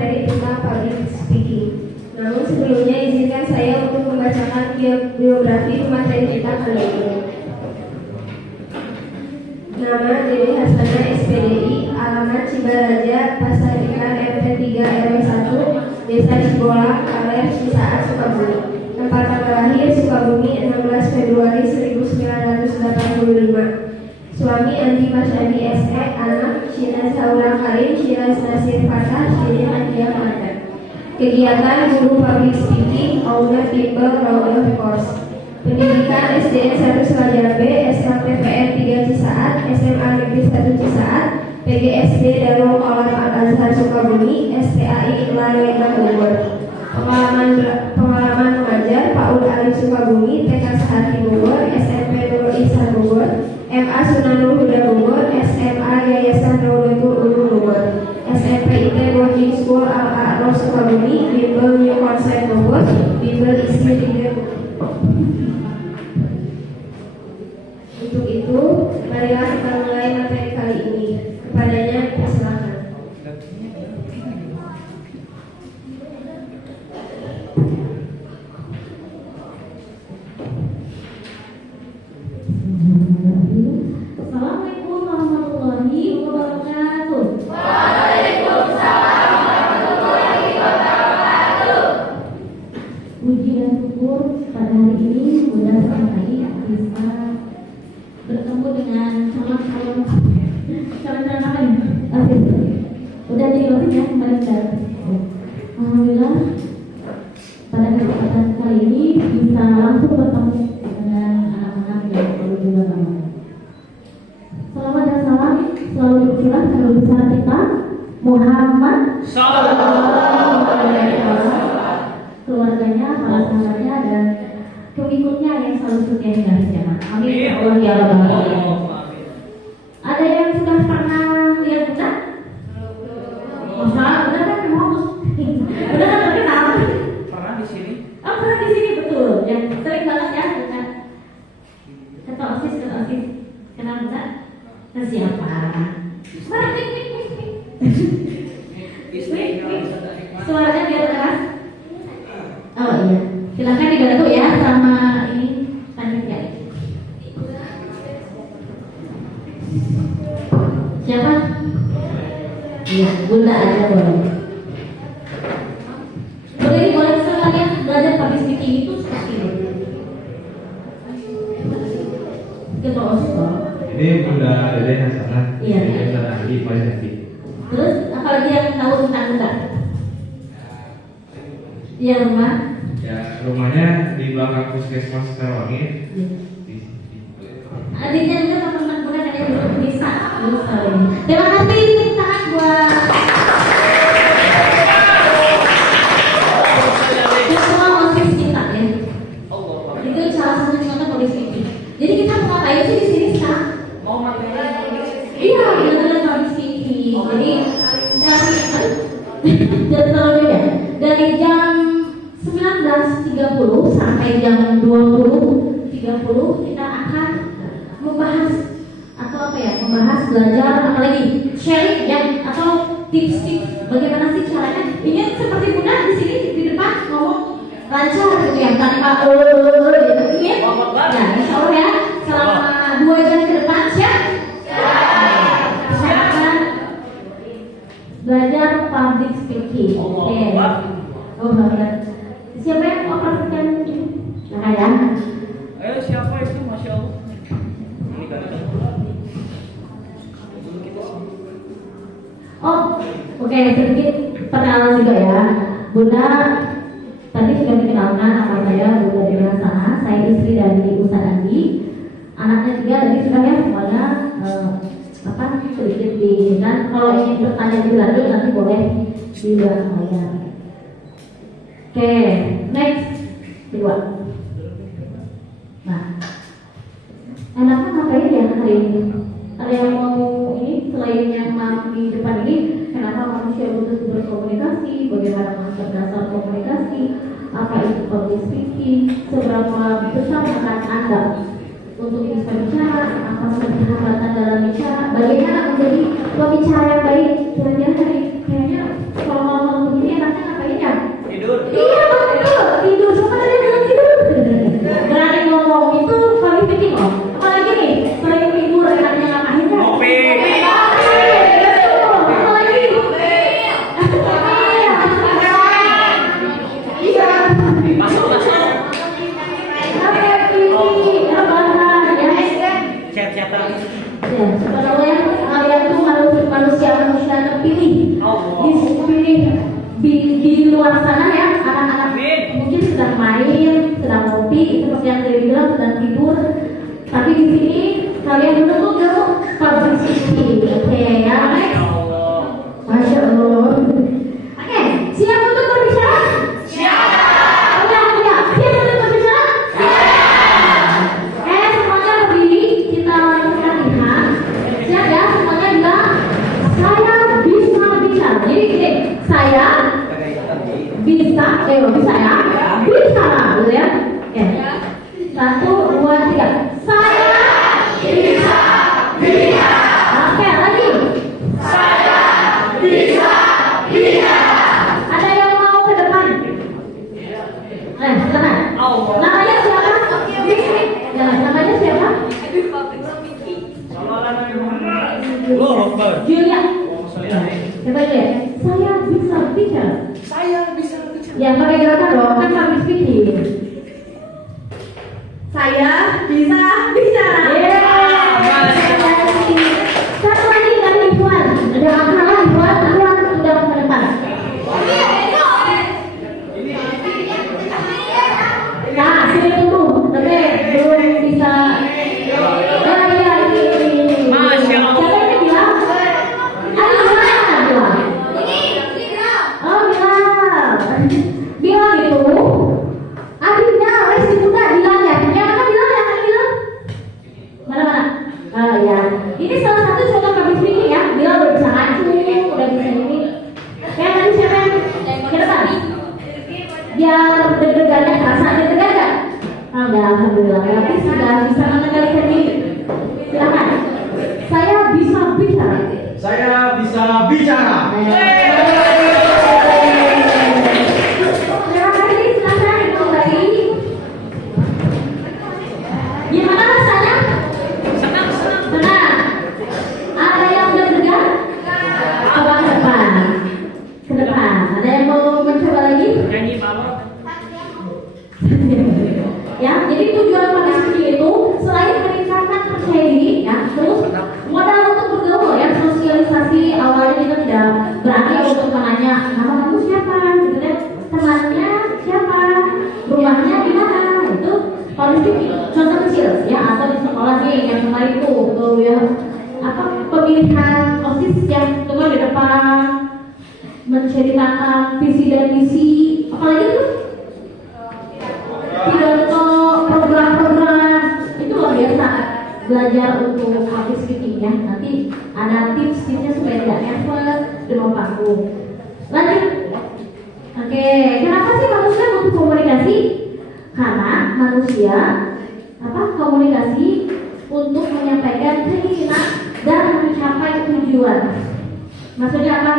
materi tentang public speaking. Namun sebelumnya izinkan saya untuk membacakan biografi pemateri kita kali ini. Nama Dede Hasana SPDI, alamat Cibaraja, Pasar Ikan RT 3 RW 1, Desa Cibolang, Kaler, Cisaat, Sukabumi. Tempat tanggal lahir Sukabumi 16 Februari 1985. Suami Andi Masyadi SE, anak Syirah Saura Karim, Syirah Nasir Fatah, Syirah Nadia Mata. Kegiatan guru public speaking, owner people, round of course. Pendidikan SDN 1 Selajab B, SKPPN 3 Cisaat, SMA Negeri 1 Cisaat, PGSD Darul Qalam Al-Azhar Sukabumi, STAI Iqbal Wetan Bogor. Pengalaman mengajar PAUD Alif Sukabumi, TK Sehati Bogor, SMP Nurul Ihsan Bogor, MA Sunanul Huda Bogor, SMA Yayasan Rawdatul Ulum Bogor, SMP IT Boarding School Al-A'raf Sukabumi, Bimbel New Concept Bogor, Bimbel Isi 3. Untuk itu, marilah kita mulai materi kali ini. Kepadanya, silakan. Assalamualaikum warahmatullahi wabarakatuh. Waalaikumsalam warahmatullahi wabarakatuh. Puji dan syukur pada hari ini sudah sampai bisa bertemu dengan calon-calon apa nih? Udah jadi orang ya kemarin dan alhamdulillah pada kesempatan kali ini bisa langsung bertemu dengan anak-anak yang baru juga ramai. Salam dan salam selalu bercurah kalau besar kita Muhammad Sallallahu Alaihi Wasallam, keluarganya, para sahabatnya dan pengikutnya yang selalu setia hingga akhir zaman. Amin. Allah ya Rabbal Alamin. Ada yang sudah pernah lihat Bunda? Masalah Bunda kan mau Bunda kan terkenal. Pernah di sini? Oh pernah di sini betul. Yang sering banget ya dengan kata osis. Kenal Bunda? Ke siapa? Suaranya biar keras. Oh iya, silakan dibantu ya sama ini panitia. Siapa? Iya, Bunda aja boleh. Boleh sekalian belajar public speaking itu seperti itu. Ketua OSIS kok. Ini Bunda Dede Hasanah, Iya. Yayasan Ahli Politeknik. Terus apalagi yang tahu tentang Bunda? Iya rumah. Ya, rumahnya di belakang Puskesmas Terawangin. Adiknya juga teman-teman Bunda ada yang belum bisa. Terima kasih tepuk tangan buat semua OSIS kita ya. Itu salah satu contoh public speaking. Jadi kita mau ngapain sih di sini sekarang? Iya, benar-benar public speaking. Jadi dari jam 19.30 sampai jam 20.30 kita akan membahas membahas belajar apalagi sharing ya atau tips-tips bagaimana sih caranya. Ini seperti Bunda di sini di depan ngomong lancar gitu ya tanpa gitu ingin. Nah, insya Allah ya selama 2 jam ke depan siap? Saya akan belajar public speaking. Oke. Oh banget. Siapa yang mau praktekkan ini? Nah ya. Ayo siapa itu? Masya Allah. Ini kan Oh, oke, sedikit perkenalan juga ya. Bunda tadi sudah dikenalkan nama saya Bunda Dede Hasanah. Saya istri dari Ustaz Andi. Anaknya 3 tadi sudah ya semuanya sedikit di dan kalau ingin bertanya lebih lanjut nanti boleh di luar saya. Oke, next kedua. Nah, enaknya ngapain ya hari ini? Ada yang mau ini selain yang di depan ini, kenapa manusia butuh berkomunikasi, bagaimana mengatur dasar komunikasi, apa itu public speaking, seberapa besar peran Anda untuk bisa bicara, apa saja hambatan dalam bicara, bagaimana menjadi pembicara yang baik. Kayaknya kalau ngomong di sini kalian dulu tuh ilmu public speaking. Oke, ya. Masya Allah. Oke, siap untuk berbicara? Siap. Siap untuk berbicara? Semuanya berdiri, kita lakukan lihat. Siap ya, semuanya bilang saya bisa bicara. Jadi gini, saya bisa ya, bicara, gitu ya. Oke. 1, 2, 3. Saya bisa bicara. Oke, lagi. Saya bisa bicara. Ada yang mau ke depan? Silakan. Namanya siapa? Ya, namanya siapa? Julia. Coba lihat. Saya bisa bicara. Ya, pakai gerakan dong, kan public speaking. Saya bisa bicara. Satu lagi dari Ibuan. Ada masalah Ibuan, tapi harus sudah ke depan. Nah, sini tunggu, tapi belum bisa. Iya, ini. Masya Allah. Siapa yang bilang? Ayo, mana bilang? Oh, bilang itu. Adiknya, si muda bilang ya. Yang mana bilang? Mana? Ya. Ini salah satu contoh public speaking ya. Bila udah bisa ngacu, udah bisa ini. Yang tadi siapa yang ke depan? Biar deg-degannya terasa deg-degan gak? Enggak, alhamdulillah. Tapi sudah bisa mengendalikan diri. Silakan. Saya bisa bicara. Saya bisa bicara. Terima kasih. Silakan kembali. Gimana rasanya? Senang. Ada yang deg-degan? Coba ke depan. Ada yang mau mencoba lagi? Nyanyi balok. Ya, jadi tujuan public speaking itu selain meningkatkan percaya diri, ya, terus modal untuk bergaul ya, sosialisasi. Awalnya kita tidak berani untuk menanya nama kamu siapa, gitu kan? Temannya siapa, rumahnya di mana, itu public speaking. Contoh kecil ya, atau di sekolah nih yang kemarin tuh ya, pemilihan OSIS yang cuma di depan menceritakan visi dan misi, apalagi tuh pidato, program-program, itu luar biasa belajar untuk public speaking ya. Nanti ada tips-tipsnya supaya tidak nervous di depan panggung. Lanjut. Oke, kenapa sih manusia butuh komunikasi? Karena manusia komunikasi untuk menyampaikan keinginan dan mencapai tujuan. Maksudnya apa?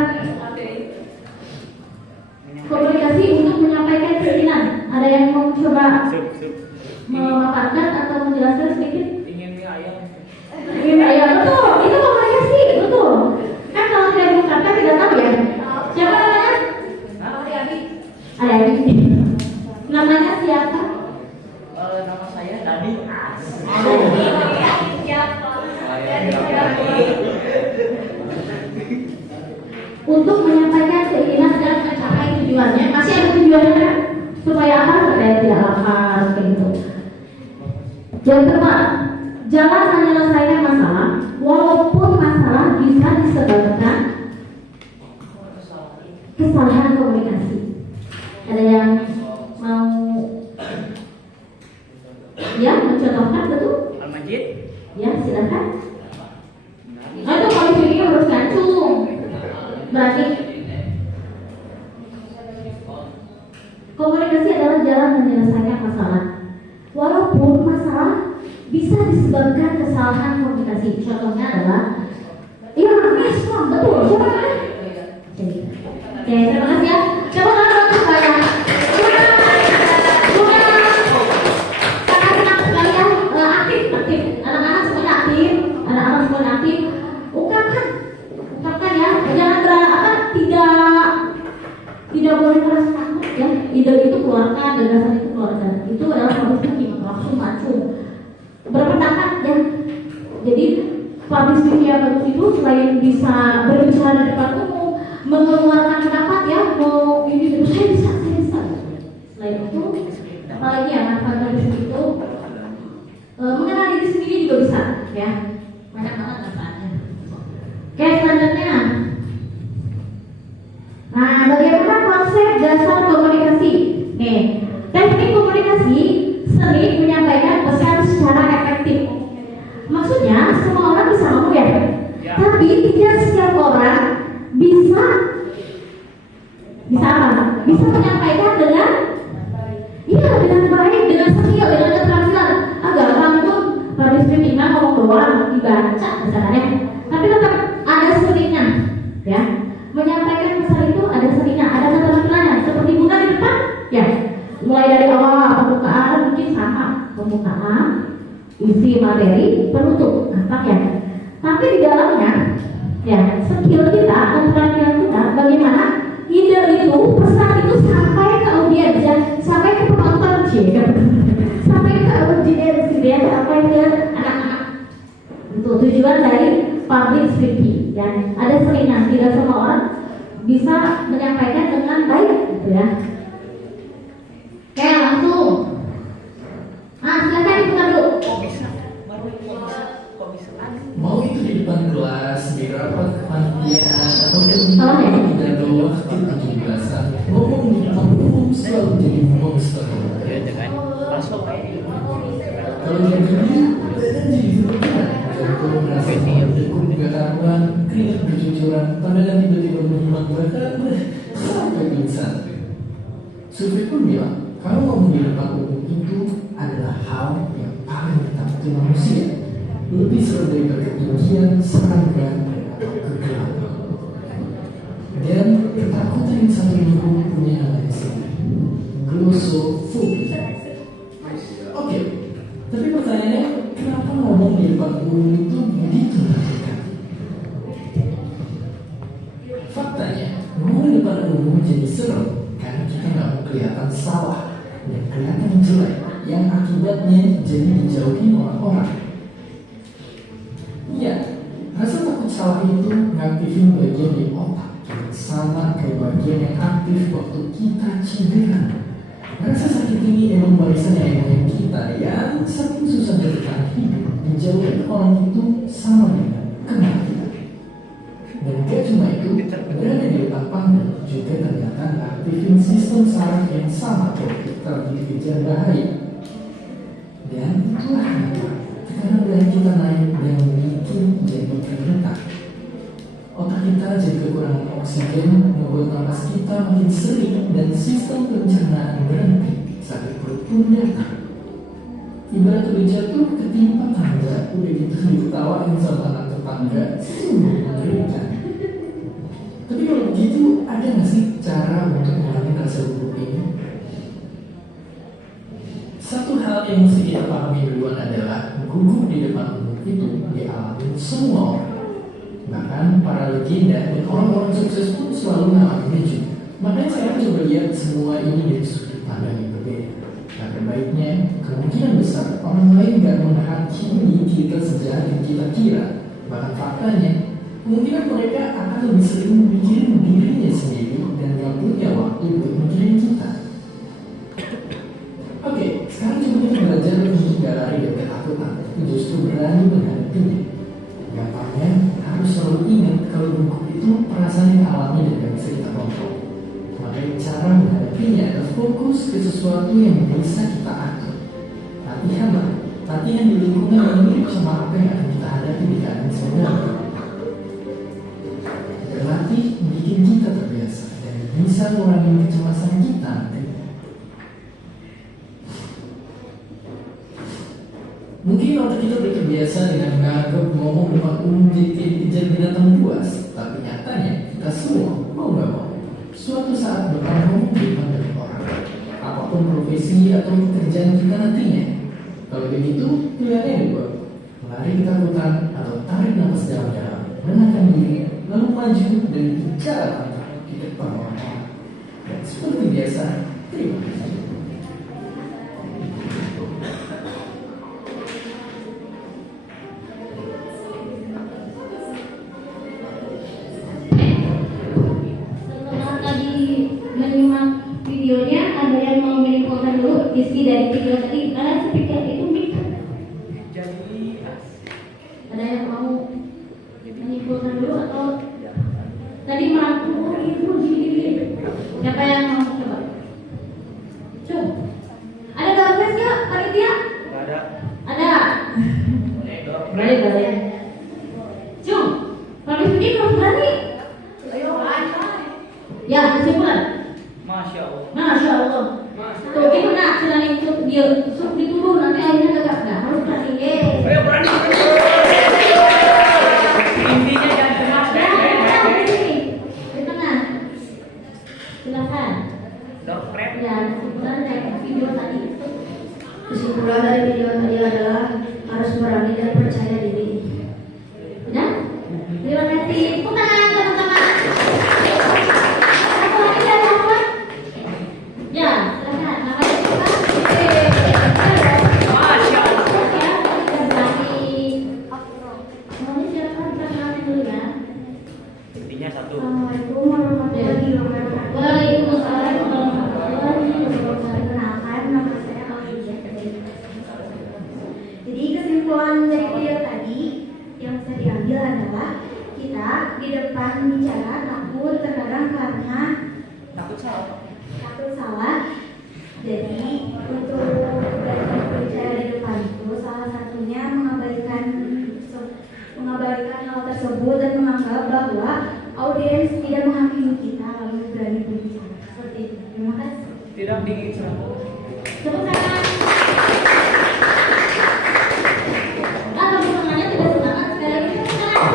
Komunikasi untuk menyampaikan keinginan. Ada yang mau coba memaparkan atau menjelaskan sedikit? Ingin mie ayam. Betul. Itu komunikasi, betul. Kan kalau tidak diungkapkan tidak tahu ya. Siapa namanya? Adi. Namanya siapa? Nama saya Dadi. Untuk menyampaikan keinginan dan mencapai tujuannya. Masih ada tujuannya kan? Supaya apa? Supaya tidak lapar kayak gitu. Yang kedua, jangan menyelesaikan masalah walaupun masalah bisa disebabkan kesalahan komunikasi. Ada yang mau ya mencontohkan? Betul? Al-Majid. Ya, silakan. Nah, itu kalau speaking harus ngancung. Berarti komunikasi adalah jalan menyelesaikan masalah. Walaupun masalah bisa disebabkan kesalahan komunikasi. Contohnya adalah Islam, betul. Siapa kan? Oke, terima kasih ya. Coba kalian bantu saya. Aktif. Anak-anak semuanya aktif. Ungkapkan ya. Jangan tidak boleh merasa takut ya. Ide itu keluarkan, gagasan itu keluarkan. Itu adalah public speaking, langsung macung. Berpendapat ya. Jadi public speaking yang bagus itu selain bisa berbicara di depan umum, mengeluarkan pendapat ya, mau ini saya bisa. Selain itu, apalagi ya manfaat public speaking itu mengenal diri sendiri juga dasar komunikasi. Nih, teknik komunikasi seni menyampaikan pesan secara efektif. Maksudnya semua orang bisa ngomong ya, tapi tidak setiap orang bisa apa? Bisa menyampaikan dengan dengan baik, dengan skill, dengan keterampilan. Gampang tuh public speaking mah ngomong doang, dibaca misalnya. Tapi tetap ada seninya, ya. Menyampaikan pesan itu ada seninya, ada keterampilannya. Seperti buka di depan, ya. Mulai dari awal pembukaan mungkin sama, pembukaan, isi materi, penutup, apa ya. Tapi di dalamnya, ya, skill kita, keterampilan kita, bagaimana ide itu, pesan itu sampai ke audiens, ya, sampai ke penonton, sampai ke audiens, ya, sampai ke anak-anak. Untuk tujuan dari public speaking, ya, ada seninya, tidak semua orang bisa menyampaikan dengan baik, gitu ya. Oke, langsung. Silakan dibuka dulu. Kok bisa? Baru kok bisa? Mau itu di depan kelas, di rapat kepanitiaan, atau ya? tidak ada waktu untuk dibahas. Ngomong di depan umum selalu jadi monster. Ya jangan masuk aja. Kalau jadi badan jadi bergerak. Jantung merasa dekuk gak karuan, keringat bercucuran, pandangan tiba-tiba menyimak bahkan sampai pingsan. Survei pun bilang, kalau ngomong di depan umum itu adalah hal yang paling ditakutkan manusia. Lebih serem dari ketinggian, serangga, atau kegelapan. Dan ketakutan yang satu ini punya nama sendiri, glossophobia. Oke, tapi pertanyaannya, kenapa ngomong di depan umum itu begitu menakutkan? Faktanya, ngomong di depan umum jadi serem karena kita nggak mau kelihatan salah dan kelihatan jelek, yang akibatnya jadi dijauhi orang-orang. Iya, rasa takut salah itu ngaktifin bagian di otak yang sama kayak bagian yang aktif waktu kita cedera. Rasa sakit ini emang barisan yang kita yang saking susah bertahan hidup dijauhi orang itu sama dengan kematian. Dan gak cuma itu, berada di depan panggung juga ternyata ngaktifin sistem saraf yang sama kalau kita dikejar bahaya. Dan itulah kenapa tekanan darah kita naik dan bikin jantung terdetak. Otak kita jadi kekurangan oksigen, membuat napas kita makin sering dan sistem pencernaan berhenti sampai perut pun datang. Ibarat udah jatuh ketimpa tangga, udah gitu diketawain sama anak tetangga, sungguh mengerikan. Tapi kalau begitu, ada nggak sih cara untuk mengurangi rasa gugup ini? Satu hal yang mesti kita pahami duluan adalah gugup di depan umum itu dialami semua orang. Bahkan para legenda dan orang-orang sukses pun selalu ngalaminnya juga. Makanya saya coba lihat semua ini dari sudut pandang yang berbeda. Karena baiknya, kemungkinan besar orang lain gak menghakimi kita sejahat yang kita kira. Bahkan faktanya, kemungkinan mereka akan lebih sering mikirin dirinya sendiri dan gak punya waktu buat mikirin kita. Oke, sekarang coba kita belajar untuk gak lari dari ketakutan, justru berani menghadapinya. Gampangnya, harus selalu ingat kalau gugup itu perasaan yang alami dan gak bisa kita kontrol. Makanya cara menghadapinya adalah fokus ke sesuatu yang bisa kita atur. Latihan di lingkungan yang mirip sama apa yang akan kita hadapi di keadaan sebenarnya. Berlatih bikin kita terbiasa dan bisa mengurangi kecemasan kita. Mungkin otak kita udah terbiasa dengan menganggap ngomong depan umum jadi dikejar binatang buas, tapi nyatanya kita semua mau nggak mau suatu saat bakal ngomong di depan banyak orang, apapun profesi atau pekerjaan kita nantinya. Kalau begitu, pilihannya dua: lari ketakutan atau tarik nafas dalam-dalam, menenangkan diri, lalu maju dan bicara lantang di depan orang-orang. Dan seperti biasa, terima kasih. Videonya ada yang mau menyimpulkan dulu isi dari video tadi, karena speaker itu mic. Jadi Ada yang mau menyimpulkan dulu atau tadi merangkum itu gini? Siapa yang mau Masya Allah. Tuh gimana caranya dia diturun nanti akhirnya gak harus berani. Ayo berani. Intinya jangan cemas. Di tengah. Silakan. Dokter. Ya, kesimpulan dari video tadi. Kesimpulan dari video tadi adalah harus berani dan percaya diri. Udah? Terima kasih. Tepuk tangan teman-teman. Satu lagi dari apa? Ya, silakan. Namanya siapa? Masya Allah. Ya, kita berani. Namanya siapa? Kita kenalin dulu ya. Intinya satu. Assalamualaikum warahmatullahi wabarakatuh. Waalaikumsalam warahmatullahi wabarakatuh. Perkenalkan, nama saya Aulia. Jadi kesimpulan dari video tadi yang bisa diambil adalah kita di depan bicara takut terkadang karena Takut salah. takut salah. Jadi untuk berbicara di depan itu salah satunya mengabaikan hal tersebut dan menganggap bahwa audiens tidak menghakimi kita lalu berani berbicara seperti itu. Terima kasih. Tidak dingin salah. Tepuk tangan. Kalau semangatnya tidak semangat sekali lagi tepuk tangan.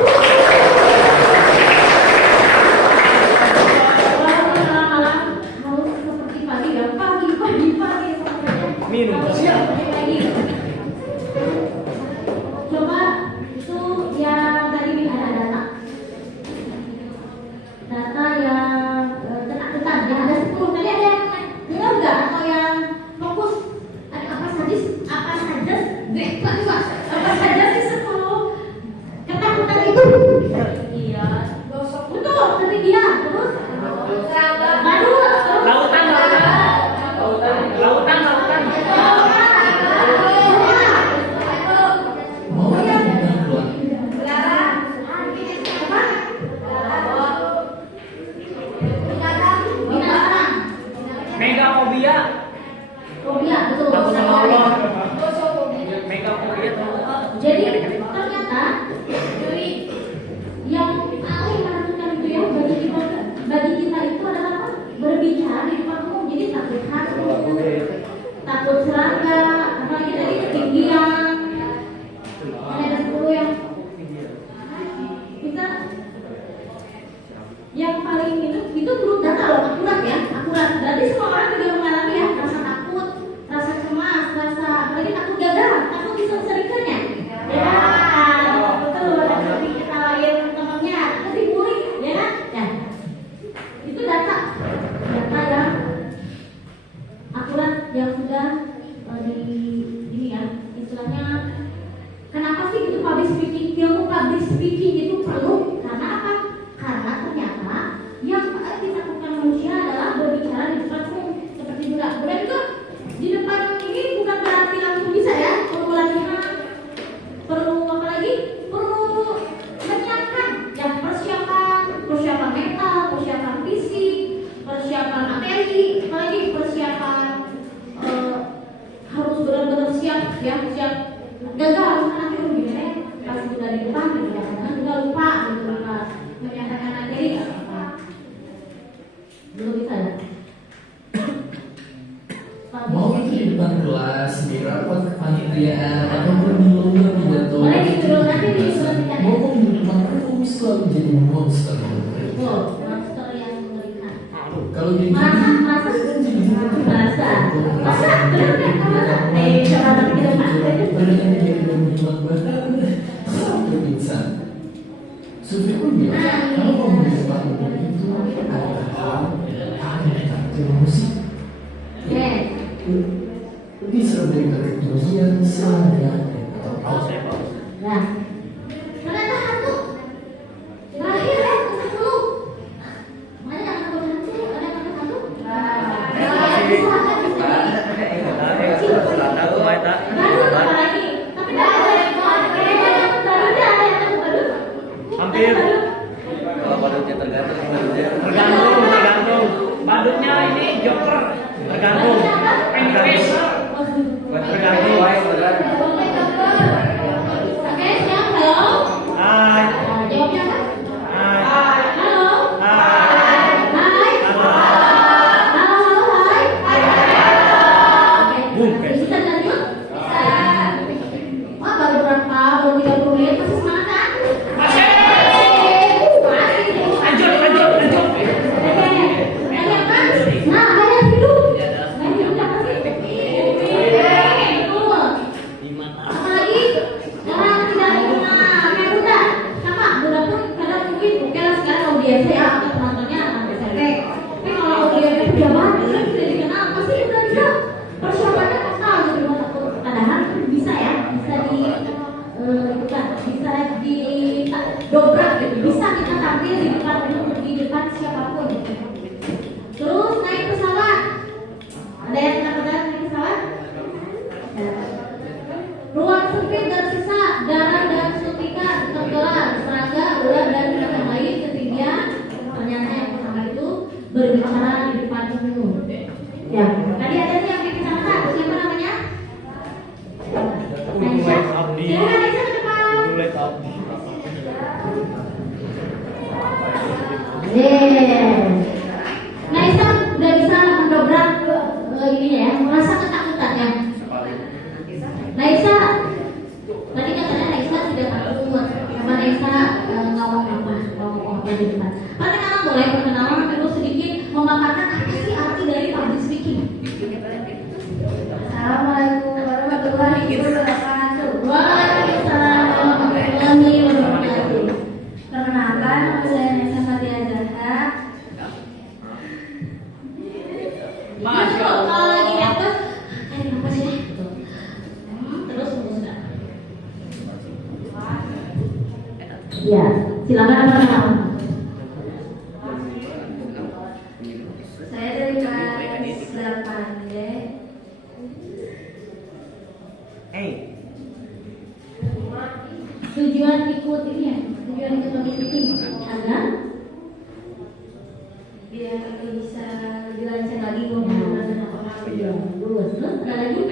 Malam harus seperti pagi ya, pagi sampai Minum. Siap. lagi. Coba itu yang tadi ada data yang ketakutan yang ada 10 tadi ada yang dengar nggak atau yang fokus ada apa saja sih 10 ketakutan itu iya betul tadi dia terus baru Lautan. Mau yang keluar? binatang Megafobia. fobia betul Takut sama Allah. Megafobia. jadi ternyata yang paling menentukan itu ya bagi kita itu adalah apa? Berbicara di depan umum. Jadi takut hantu, takut serangga, apalagi tadi ketinggian. Ini ada 10 yang kita yang paling itu menurut data loh, akurat ya, akurat. Berarti semua orang juga mengalami ya rasa takut, rasa cemas, rasa apalagi takut gagal, takut disengserikannya. Ya, betul. Tapi kita lain temannya, tapi bully, ya kan? Ya. Itu data yang akurat yang sudah di ini ya, istilahnya. Kenapa sih itu public speaking? Ilmu public speaking itu perlu karena apa? Karena ternyata yang paling ditakutkan manusia adalah berbicara di depan umum seperti juga. Kemudian itu di depan ini bukan berarti langsung bisa ya, perlu latihan, perlu apa lagi? Perlu menyiapkan yang persiapan mental, persiapan fisik, persiapan materi, apalagi persiapan harus benar-benar siap ya, siap gagal nanti gimana pas sudah di depan gitu ya, karena juga lupa gitu pas menyatakan materi nggak apa-apa, belum bisa ya. Mau di depan kelas, di rapat kepanitiaan, ataupun di lomba pidato. Boleh disuruh nanti disuruh tidak. Mau di depan umum selalu jadi monster. Oh, monster yang mengerikan. Kalau di Masa benar kan? Coba tapi kita sampai pingsan. Survei pun bilang kalau mau di depan umum itu ada hal yang musik. Bisa dari ketinggian saya atau apa. Nah, ternyata hantu. Terakhir ya, ke-10. Mana yang takut hantu? Ada yang takut hantu? Badut apa lagi? Tapi ada yang takut badut, ada yang takut badut. Hampir. Kalau badutnya tergantung Tergantung. Badutnya ini joker. Tergantung. Inggris. Tergantung. Oke, siap, halo. Hai. Jawabnya apa? Hai. Halo. Hai. Hai. Halo. Halo. Masya Allah. Kalau lagi di atas, tarik nafas ya. Gitu. Terus hembuskan. Ya, silakan teman-teman. Saya dari kelas 8D. Tujuan ikut ini ya, tujuan ikut public speaking agar Biar bisa lebih lancar lagi ngobrol dengan orang. ya, lulus. Terus ada lagi?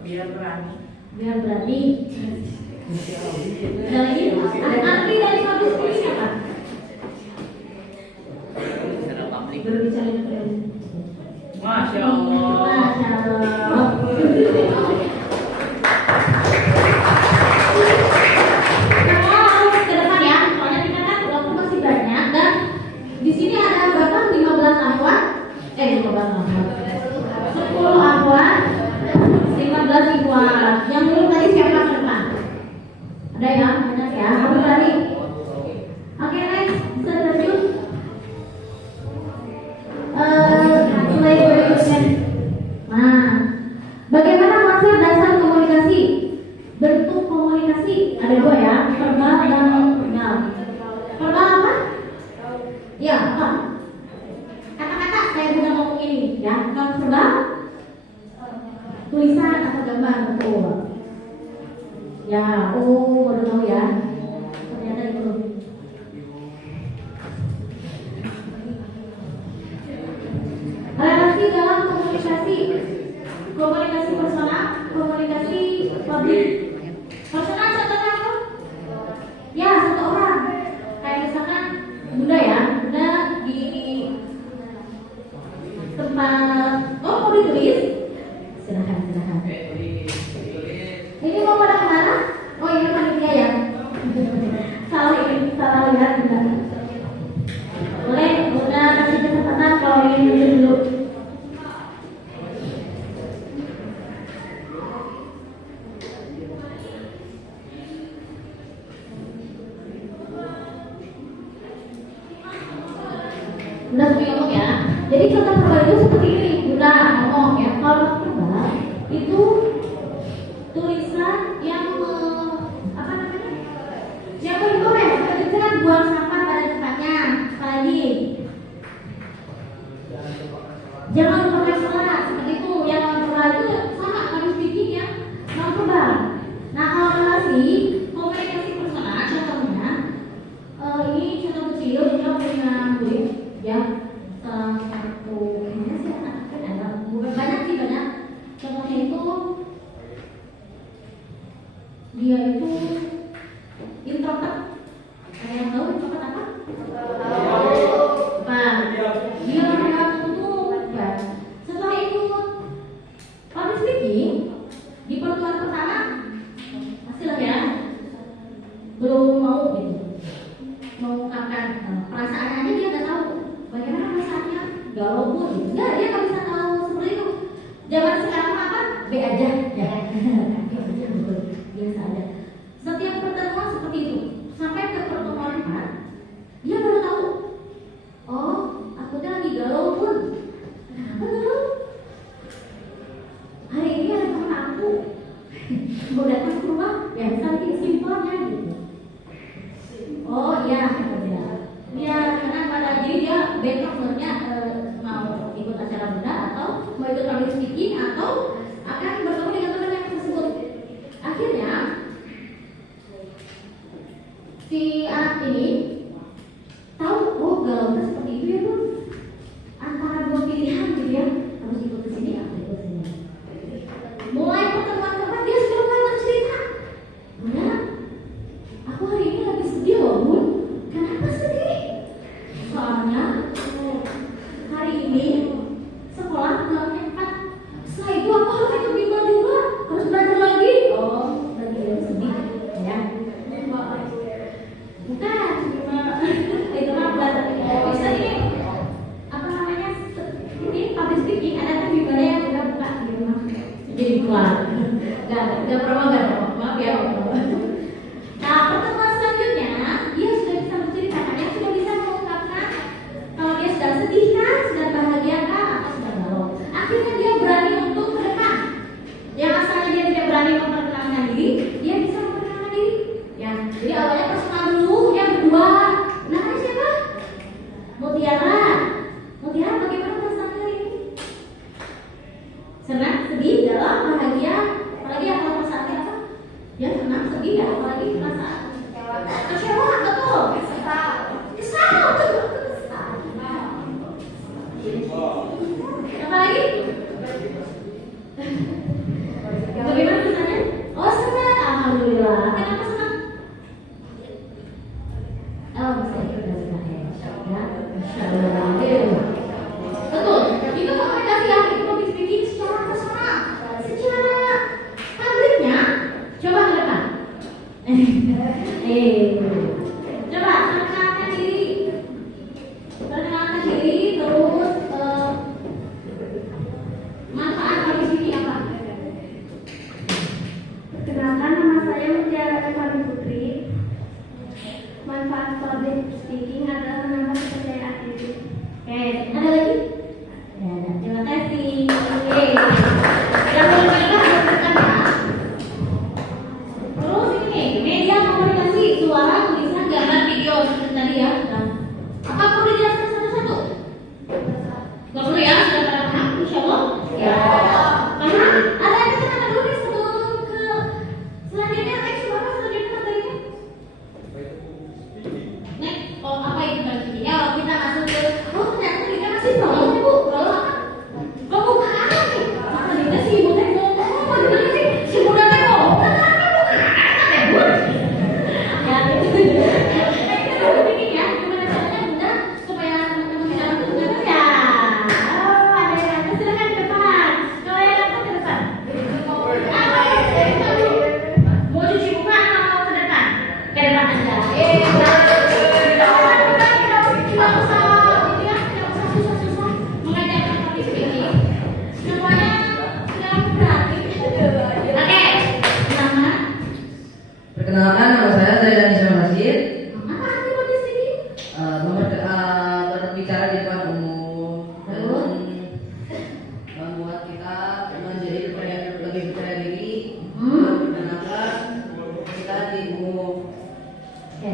Biar berani. Biar berani. Ada lagi? Arti dari public speaking apa? Secara publik. Berbicara di depan. Masya Allah. Masya Allah. Kalau ke depan ya, soalnya kita kan waktu masih banyak dan di sini ada berapa? 15 akhwat? 15 akhwat. 10 akhwat, 15 ikhwat. Yang dulu tadi siapa ke depan? Ada ya? Banyak ya? Kamu berani? Oke, next. Bisa terjun. Mulai berikutnya. Nah, bagaimana konsep dasar komunikasi? Bentuk komunikasi ada dua ya, verbal dan non. Verbal apa? Ya, apa? Kata-kata saya udah ngomong ini ya. Non verbal, tulisan atau gambar, betul. Ya, baru tahu ya. Ternyata itu. Relasi dalam komunikasi, komunikasi personal, komunikasi publik. Personal contohnya apa? Ya, satu orang. Kayak misalkan Bunda ya, Bunda di tempat, mau ditulis? Silahkan. Ini mau pada kemana? Oh ini panitia ya. Salah lihat Bunda. Boleh Bunda kasih kesempatan kalau ingin duduk dulu. Bunda seperti ngomong ya. Jadi contoh verbal itu seperti ini. Bunda ngomong ya. Kalau verbal itu tulisan yang apa namanya? Yang berhubungan. Seperti misalkan buang sampah pada tempatnya. Apalagi jangan lupakan sholat. Seperti itu. Yang non verbal itu sama kami speaking yang non verbal. Nah kalau relasi komunikasi personal contohnya ini contoh kecil kita punya murid ya salah satu mana sih kan ada bukan banyak sih banyak contohnya itu dia itu introvert. Ada yang tahu introvert apa? Nah, dia orang tutup kan. Setelah ikut public speaking di pertemuan pertama hasilnya ya belum mau gitu mengungkapkan perasaannya aja dia nggak tahu bagaimana perasaannya galau pun gitu. Nggak, dia nggak bisa tahu seperti itu. Zaman sekarang apa? B aja ya. Biasa aja. Setiap pertemuan seperti itu sampai ke pertemuan 4 dia baru tahu. Oh, aku tuh lagi galau pun. Kenapa galau? Hari ini ada teman aku mau datang ke rumah, ya saking simpelnya gitu. Oh iya, dia karena pada jadi dia backgroundnya mau ikut acara Bunda atau mau ikut public speaking atau akan bertemu dengan teman yang tersebut. Akhirnya si anak ini tahu, oh galau seperti itu ya Bun. Antara dua pilihan gitu ya, harus ikut ke sini atau ikut ke sini. Mulai pertemuan keempat dia sudah mulai bercerita. Bunda, aku hari ini lagi sedih loh Bun. Kenapa sedih? Soalnya hari ini sekolah jam 4. Setelah itu aku harus ikut bimbel juga, harus belajar lagi. Oh, lagi sedih ya? Bukan, cuma itu mah belajar. Bisa ini apa namanya? Ini public speaking ada kan bimbelnya yang udah buka di rumah. Jadi keluar. Gak promo, maaf ya. Nah, pertemuan selanjutnya dia sudah bisa menceritakan, dia sudah bisa mengungkapkan kalau dia sedang sedih kan, sedang bahagia kan, atau Apa lagi? Bagaimana senangnya? Oh senang, alhamdulillah. Kenapa senang? Oh bisa ikut dari saya. Ya, insyaallah. Betul. Itu komunikasi yang public speaking secara personal, secara publiknya. Coba ke depan. Coba perkenalkan diri. Perkenalkan diri terus manfaat public speaking apa? Perkenalkan, nama saya Mutiara Fani Putri. Manfaat public speaking adalah menambah kepercayaan diri. Oke, ada lagi? Ya, terima kasih. Oke. Yang belum menikah harus tekan ya. Terus ini media komunikasi, suara, tulisan, gambar, video seperti tadi ya. Apa perlu dijelaskan satu-satu? Gak perlu ya, sudah pada paham, insya Allah. Ya. Paham? Ada yang kita dulu nih sebelum ke selanjutnya. Next, apa selanjutnya materinya? Next, oh apa itu tadi? Ya, kita masuk ke ternyata kita masih prolog ya Bu. Prolog apa? Pembukaan nih. Masa dia si ibu teh ngomong, gimana sih? Si muda teh ngomong, kan Bu? Ya, gitu. Nah, kita dulu bikin ya, gimana caranya Bunda supaya teman-teman tidak ngantuk ya. Oh, ada yang ngantuk, silakan ke depan. Kalau yang ngantuk ke depan. Mau cuci muka atau ke depan? Ke depan aja. Tidak usah susah-susah mengajarkan public speaking. Semuanya sudah berarti. Oke, nama Perkenalkan, nama saya Dani Syamrasid. apa arti public speaking? Berbicara di depan umum dan membuat kita menjadi lebih percaya diri mengenakan kita di umum. Oke.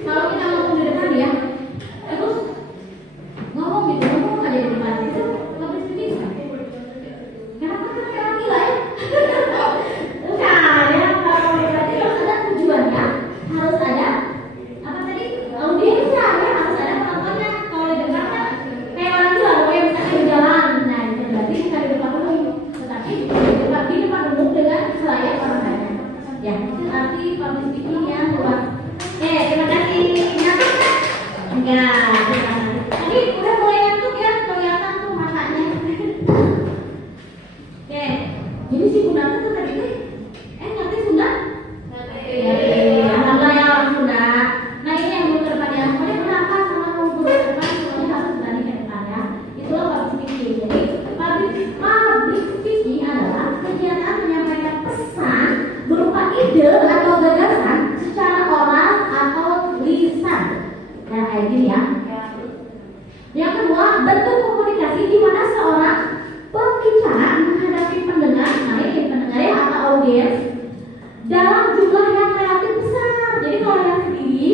Kalau kita ngomong di depan ya, terus ngomong aja di depan itu public speaking kan? Kenapa kita kayak orang gila ya? Bukan ya, kalau berarti harus ada tujuannya, harus ada apa tadi? Audiensnya ya, harus ada penontonnya. Kalau di depan kan kayak orang gila, kayak misalnya di jalan, nah itu berarti bukan di depan umum, tetapi di depan umum dengan selayak orang banyak. Ya, itu arti public speaking yang luas. Terima kasih. Ngantuk kan? Enggak, terima kasih. Tadi udah mulai ngantuk ya, kelihatan tuh matanya. Oke, jadi si Bunda tuh tadi teh, ngerti Sunda? Ngerti. Alhamdulillah ya orang Sunda. Nah ini yang belum terdepan ya. Pokoknya kenapa sama belum terdepan semuanya harus berani ke depan ya. Itulah public speaking. Jadi public speaking adalah kegiatan menyampaikan pesan berupa ide atau gagasan secara oral atau lisan. Nah kayak gini ya. Yang kedua, bentuk komunikasi di mana seorang pembicara menghadapi pendengar, ya atau audiens dalam jumlah yang relatif besar. Jadi kalau yang sendiri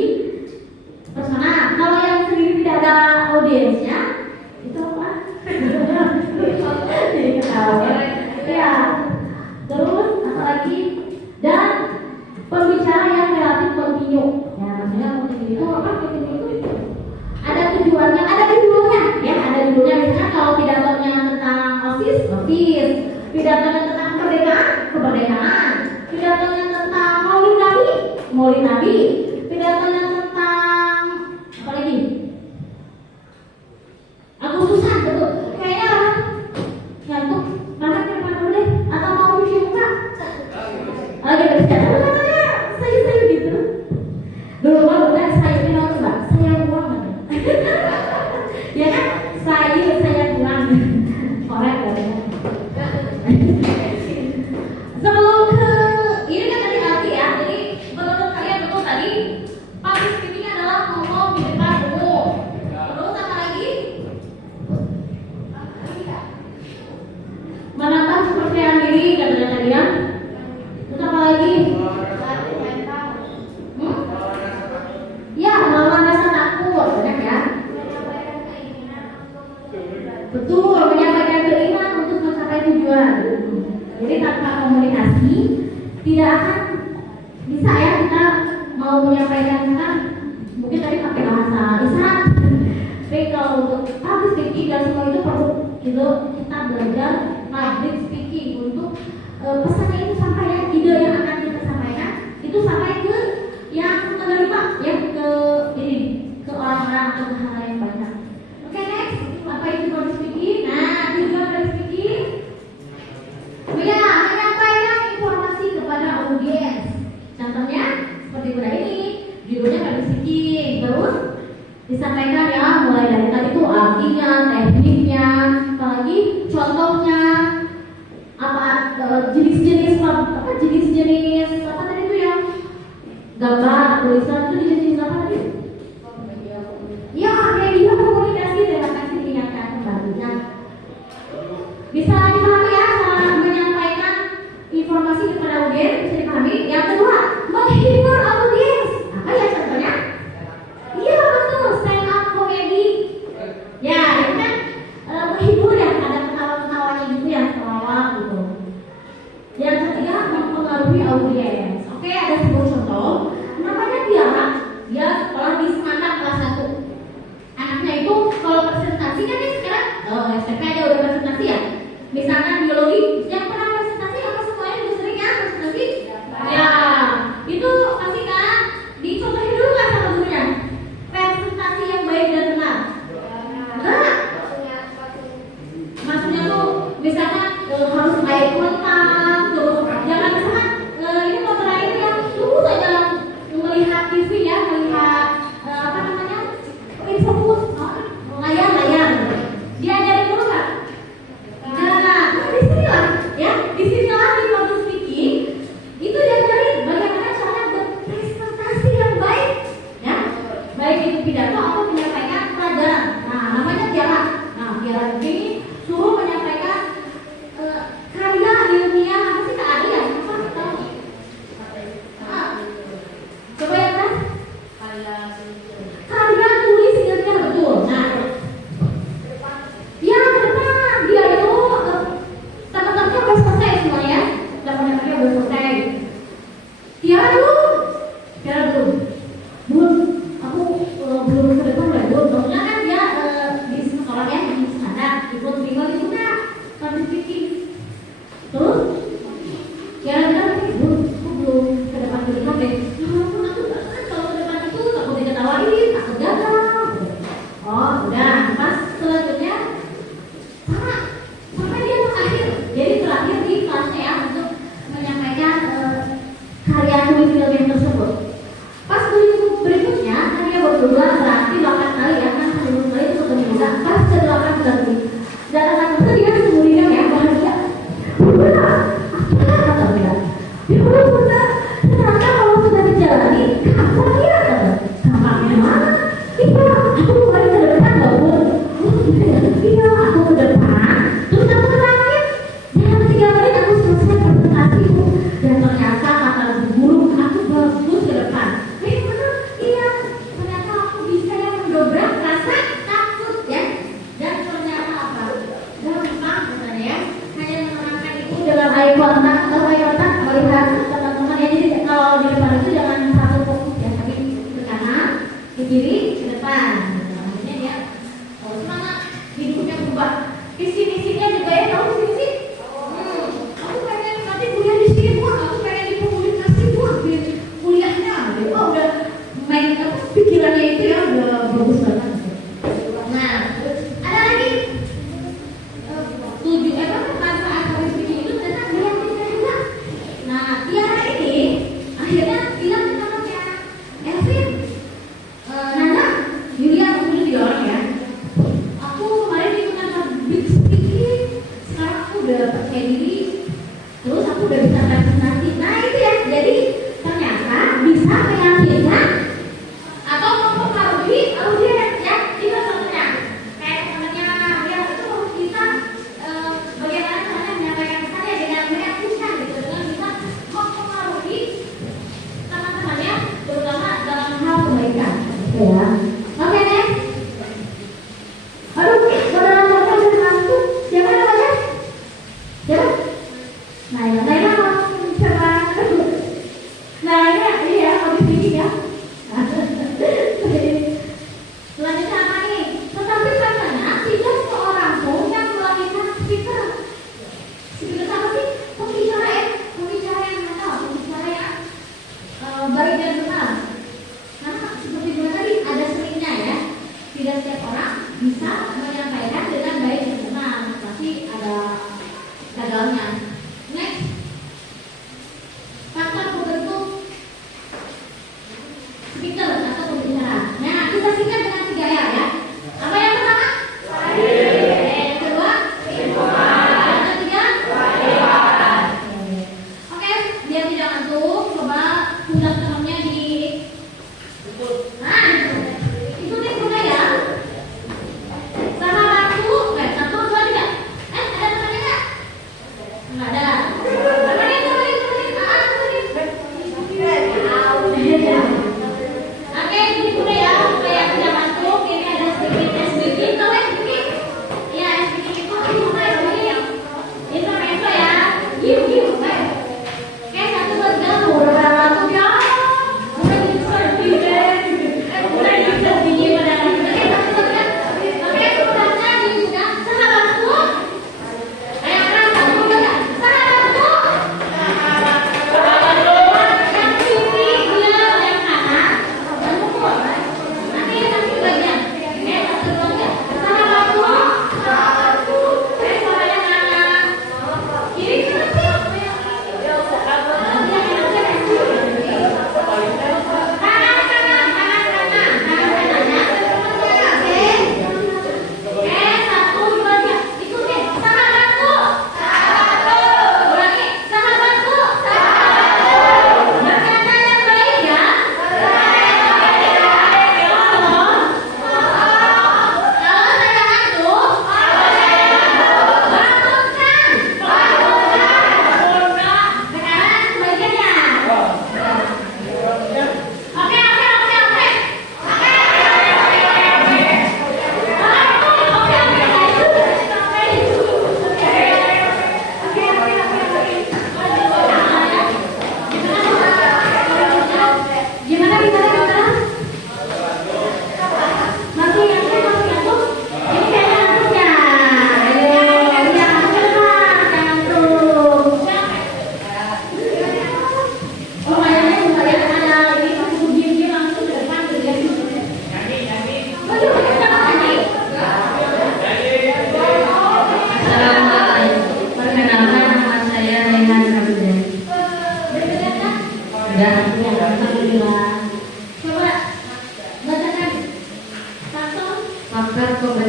personal, kalau yang sendiri tidak ada audiensnya, itu apa? Jadi ketawa. Ya. Terus apa lagi? Dan pembicara yang relatif kontinu. Ya, maksudnya kontinu itu apa? Kontinu itu ada tujuannya, ada judulnya, ya, ada judulnya. Misalnya kalau pidatonya tentang OSIS, pidatonya tentang kemerdekaan, pidatonya tentang Maulid Nabi, pidatonya tentang apa lagi? Agustusan, betul. Kayaknya orang ngantuk, banget ke depan dulu deh, atau mau cuci muka? Lagi berbicara, saya gitu. Dulu udah saya bilang Mbak, saya buang. Ya kan, saya buang. Korek ya. Sebelum ke ini kan tadi arti ya, jadi menurut kalian betul tadi public speaking adalah ngomong di depan umum. Terus apa lagi? Menambah kepercayaan diri katanya tadi ya. Terus apa lagi? Ya, melawan rasa takut, banyak ya. Betul, menyampaikan keinginan untuk mencapai tujuan. Jadi tanpa komunikasi tidak akan bisa ya kita mau menyampaikan kan mungkin tadi pakai bahasa isyarat. Tapi kalau untuk speaking dan semua itu perlu kita belajar public speaking untuk pesannya itu sampai ya, ide yang akan kita sampaikan itu sampai ke yang menerima ya, ke orang-orang atau ke hal yang banyak. Oke, next, apa itu public speaking? Nah, tujuan public speaking ya menyampaikan informasi kepada audiens. Contohnya seperti pada ini, judulnya public speaking, terus disampaikan ya mulai dari tadi itu artinya, tekniknya, apalagi contohnya, apa jenis-jenis apa tadi itu yang gambar, tulisan itu jenis apa tadi? Ya, media komunikasi. Terima kasih diingatkan kembali. Nah, bisa dipahami ya cara menyampaikan informasi kepada audiens, bisa dipahami. Yang kedua, menghibur audiens. Apa ya contohnya? Iya betul, stand up comedy. Ya, itu kan menghibur ya, ada ketawa-ketawanya gitu ya, ketawa gitu. Yang ketiga, mempengaruhi audiens. Oke, ada sebuah contoh. Namanya Tiara, dia sekolah di Semandak kelas 1. Anaknya itu kalau presentasi kan dia sekarang SMP aja udah presentasi ya. Misalkan biologi, yang pernah presentasi apa semuanya juga sering ya presentasi? Ya, itu pasti kan dicontohin dulu kan sama gurunya. Presentasi yang baik dan benar. Enggak. Maksudnya tuh misalkan harus baik lengkap, terus jangan misalkan ini motor ini yang terus aja melihat TV ya, melihat apa namanya ini fokus layar. Diajarin dulu kan? Nah, di sini lah ya, di sini lah di public speaking itu diajarin bagaimana cara berpresentasi yang baik, ya, baik itu pidato atau menyampaikan pelajaran. Nah, namanya Tiara. Nah, Tiara ini suruh menyampaikan karya ilmiah apa sih Kak Adi ya? Apa tahu? Coba ya kan? Karya tulis ilmiah betul. Nah, ya ke depan dia itu teman-temannya udah selesai semuanya, teman-temannya udah selesai. Tiara belum. Bun, aku belum ke depan ya Bun. Soalnya kan dia di sekolah ya di sana, ikut bingung itu kan public speaking. Terus Tiara bilang, Bun, aku belum ke depan deh. Ya walaupun aku kan kalau ke depan itu takut diketawain, takut gagal. Oh, udah. Pas selanjutnya sampai dia terakhir. Jadi terakhir di kelasnya ya untuk menyampaikan karya tulis ilmiah tersebut. Pas berikutnya kan dia berdua berarti 8 kali ya kan 10 kali itu ketemu juga. Pas ke-8 berarti dan anak itu dia sembunyikan ya bahagia. Udah, apa kata dia? Ya udah, ternyata kalau sudah dijalani, apa dia kata? Gampangnya mana? Iya, aku kemarin ke depan loh Bun. Iya, aku ke depan. Terus aku terakhir, dalam 3 menit aku selesai presentasi Bu. Dan ternyata kata guru aku bagus ke depan. Bener, iya. Ternyata aku bisa yang mendobrak rasa takut ya. Dan ternyata apa? Gampang katanya ya. Hanya menerangkan itu dengan eye contact atau eye contact melihat teman-teman ya. Jadi kalau di depan itu jangan satu fokus ya, tapi ke kanan, ke kiri, ke depan. Maksudnya dia semangat hidupnya berubah. Visi-misinya juga ya, tahu visi-misi? Aku pengen nanti kuliah di sini pun, aku pengen di komunikasi pun, di kuliahnya. Oh udah main apa pikirannya itu ya udah bagus banget. Nah, ada lagi manfaat public speaking itu ternyata meyakinkan juga. Nah, Tiara ini akhirnya bilang ke temannya, Elvin, Nanda, Yulia, aku dulu 3 orang ya. Aku kemarin ikutan public speaking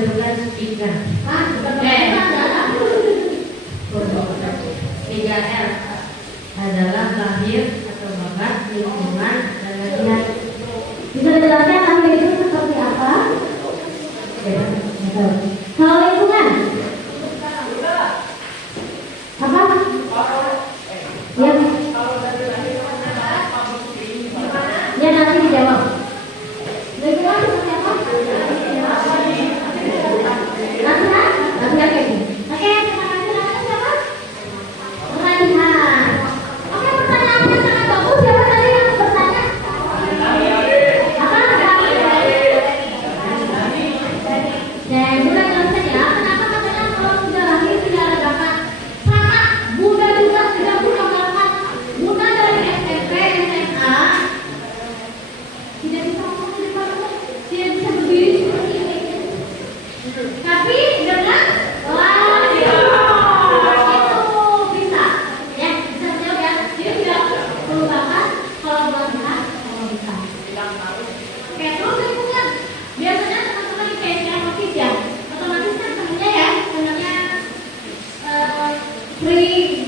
bukan speaker. Ah, bukan Tiga R adalah lahir atau bakat, lingkungan, dan latihan. Bisa dijelaskan lahir itu seperti apa? Kalau lingkungan apa? Ya. Ya nanti dijawab. Lingkungan seperti apa? Latihan? Latihan kayak gini. Oke, terima kasih. Latihan siapa? Latihan. Oke, pertanyaannya sangat bagus. Siapa tadi yang bertanya? Apa? Dan Bunda jelaskan ya, kenapa katanya kalau sudah lahir tidak ada bakat? Sama, Bunda juga tidak punya bakat. Bunda dari SMP, SMA tidak bisa ngomong di depan umum, tidak bisa berdiri seperti ini. Tapi dengan latihan itu bisa, ya bisa jawab ya. Jadi tidak perlu bakat kalau latihan kalau bisa. Oke, terus lingkungan. Biasanya teman-teman di PSK otomatis ya, otomatis kan temennya ya, temennya free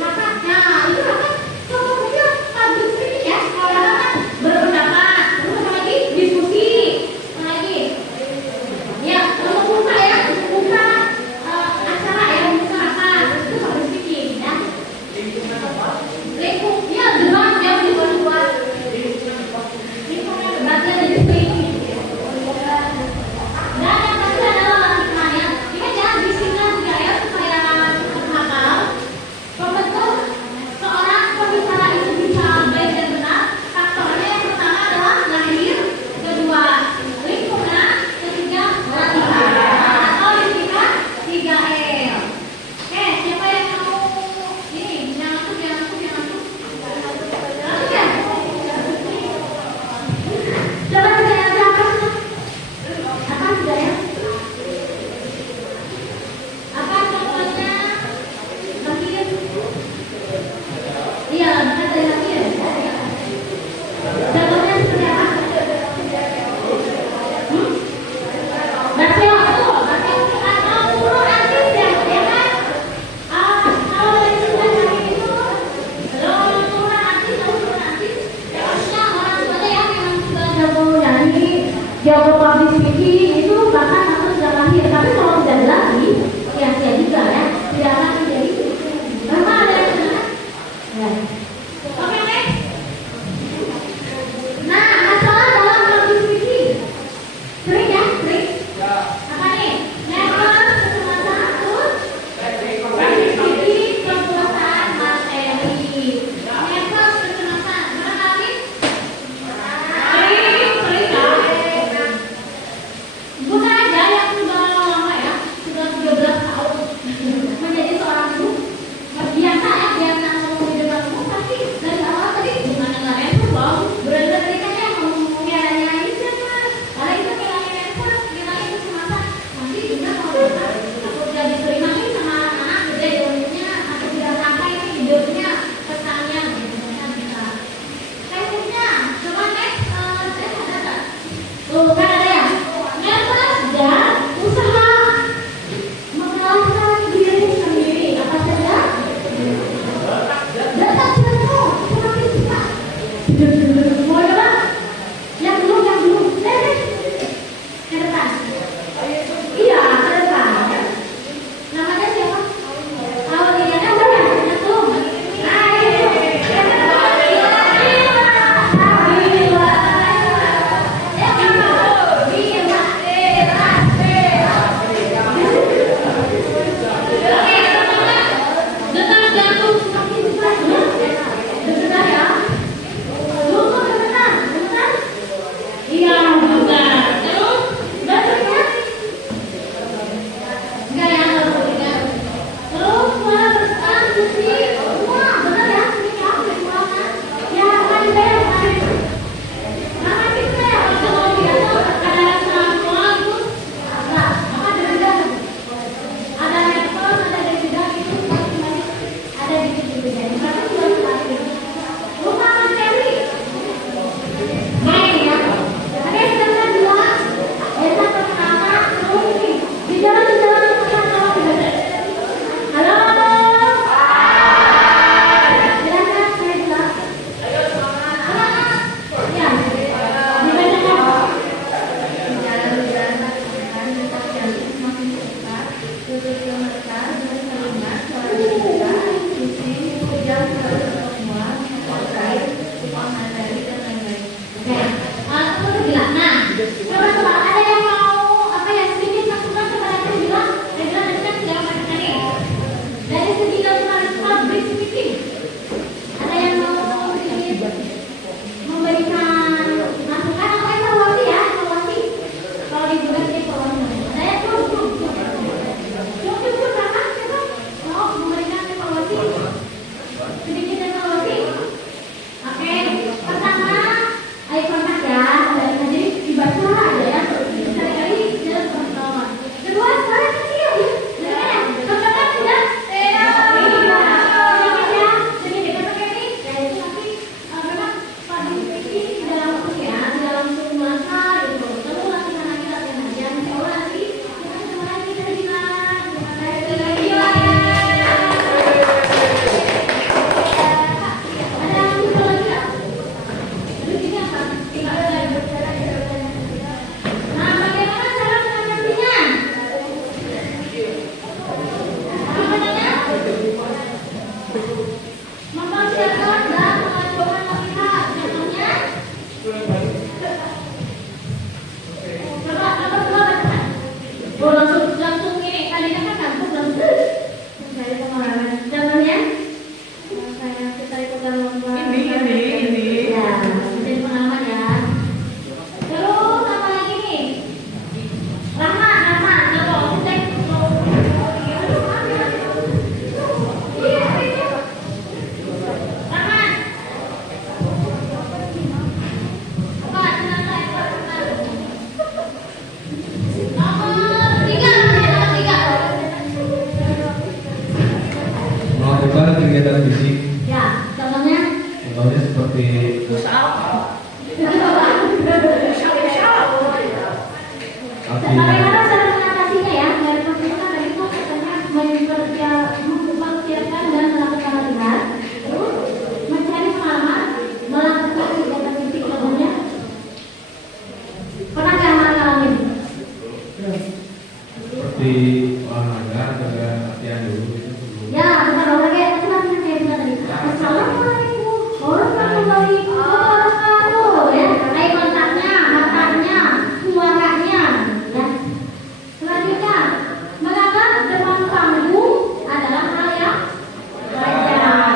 makan. Nah itu kan contoh kecil public speaking ya, kalau kan berpendapat, terus apa lagi diskusi, apa lagi? Ya, membuka ya, membuka acara ya, membuka apa? Itu public speaking ya. Lingkup, ya debat ya, dibuat. Lingkupnya debat ya, jadi speaking. Dan yang terakhir adalah latihan ya. Ingat ya, disiplin juga ya supaya hafal. kegiatan fisik. Ya, contohnya Contohnya seperti api. bagaimana cara mengatasinya ya? Dari profesor tadi itu katanya mempersiapkan dan melakukan latihan, terus mencari pengalaman, melakukan kegiatan fisik contohnya. Pernah nggak ngalamin? Seperti olahraga atau latihan dulu gitu sebelum. Ya, bukan olahraga, tapi latihan kayak kita tadi. Assalamualaikum warahmatullahi wabarakatuh. Ya, eye kontaknya, matanya, suaranya. Ya. Selanjutnya, menatap depan panggung adalah hal yang wajar.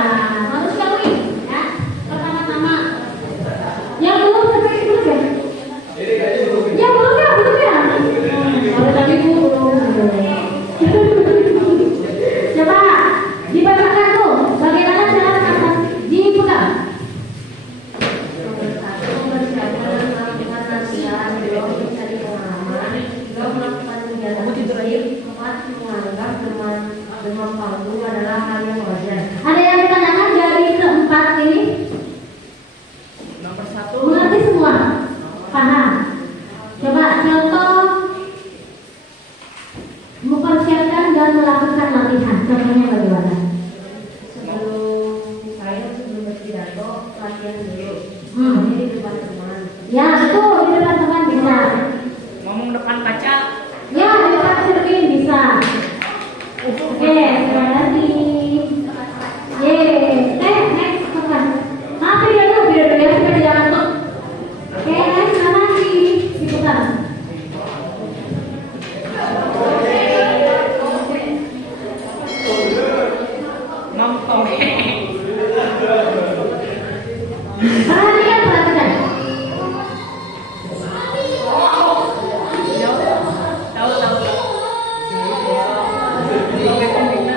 Manusiawi, ya. Pertama-tama, yang belum seperti dulu ya. Yang belum ya, belum ya. Kalau tadi belum. Coba dibacakan tuh, bagaimana cara mengatasi dipegang. Nomor 1, mempersiapkan dan melakukan latihan. 2, mencari pengalaman. 3, melakukan kegiatan fisik. 4, menganggap demam panggung adalah hal yang wajar. Ada yang ditanyakan dari keempat ini? Nomor 1. Mengerti semua? Paham? Coba contoh mempersiapkan dan melakukan latihan. Contohnya bagaimana? Sebelum berpidato, latihan dulu. Hmm. Jadi di depan teman. Ya, betul, di depan teman bisa. Ngomong depan kaca. Ya, di depan cermin bisa. Oke, terima kasih. Next, teman. Maaf ya dulu ya, supaya jangan ngantuk. Oke, next, mana diputar. Mampong. Perhatikan. Tahu. Oke, pembina.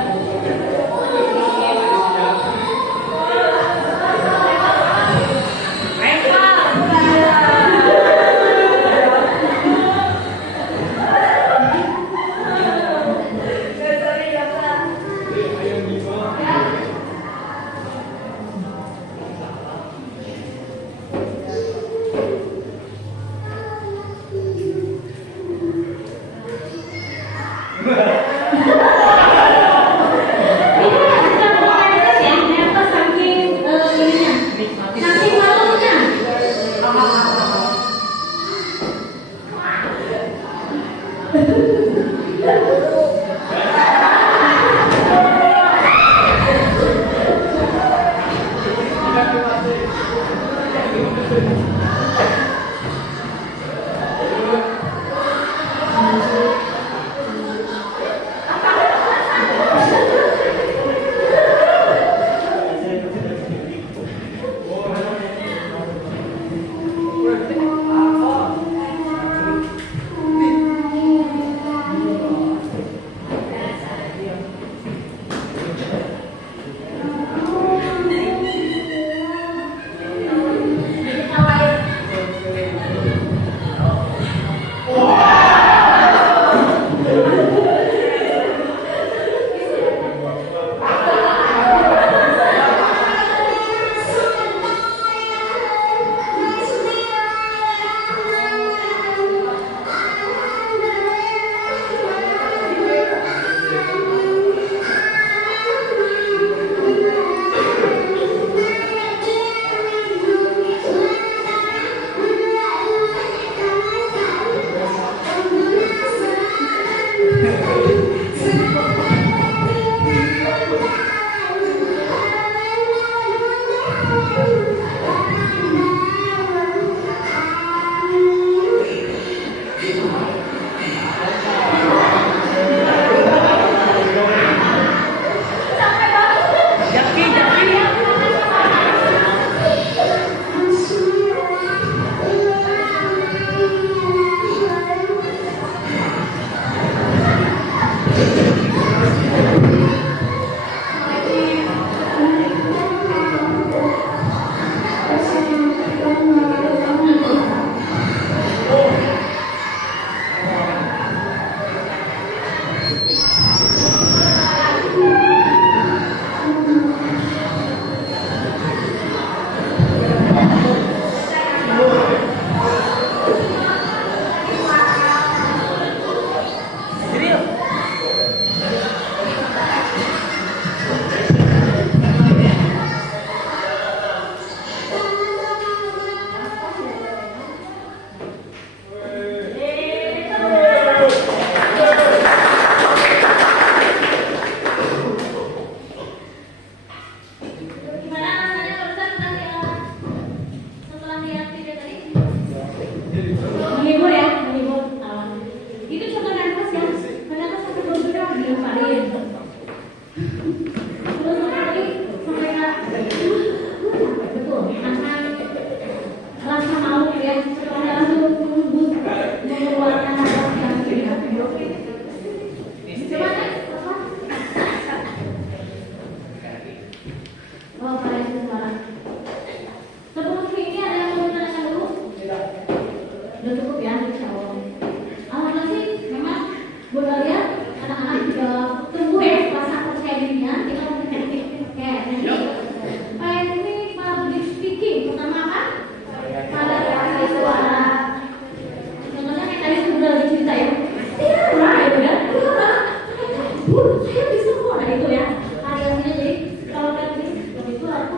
Bu, saya bisa kok. Nah itu ya variasinya. Jadi kalau kayak gini itu aku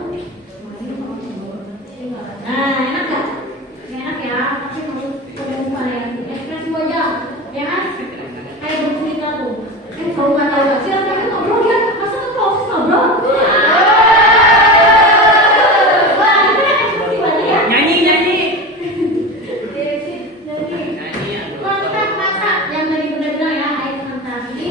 nah enak gak? Enak ya, tapi mau variasi ekspresi wajah ya kan? Kayak bercerita tuh tahu gak tahu gak? Silakan ngobrol ya, masa ke proses ngobrol? Wah, itu kan ekspresi wajah ya? Nyanyi. Kontrak masak yang tadi udah bilang ya, air fantasi.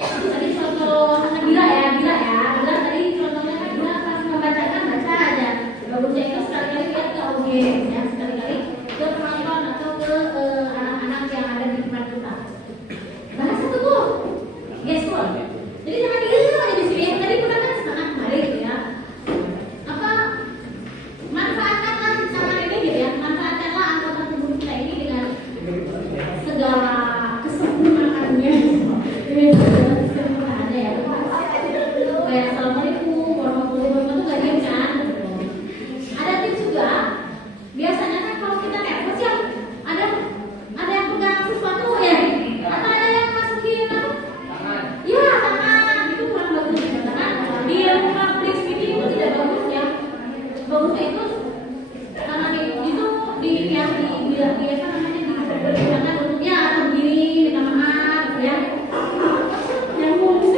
Tadi contoh Nabila ya, Bila tadi contohnya kan Bila pas membacakan baca aja. Bagusnya itu sekali-kali lihat ke audiens ya, sekali-kali ke penonton atau ke anak-anak yang ada di depan kita. Bahasa tuh tuh, gestur. Jadi jangan diem aja di sini. Tadi kita kan sangat menarik ya. Apa manfaatkanlah zaman ini gitu ya, manfaatkanlah anggota tubuh kita ini dengan segala kesempurnaannya. Ini segala kesempurnaannya ya. Kayak assalamualaikum warahmatullahi wabarakatuh, gak diam kan? Ada tips juga. Biasanya kan kalau kita nervous ya ada yang pegang sesuatu ya, atau ada yang masukin apa? Iya, tangan itu kurang bagus ya, kan? Di public speaking itu tidak bagus ya. Bagusnya itu tangan itu di yang di apa namanya di tangan bentuknya atau begini, minta maaf ya. Yang mulus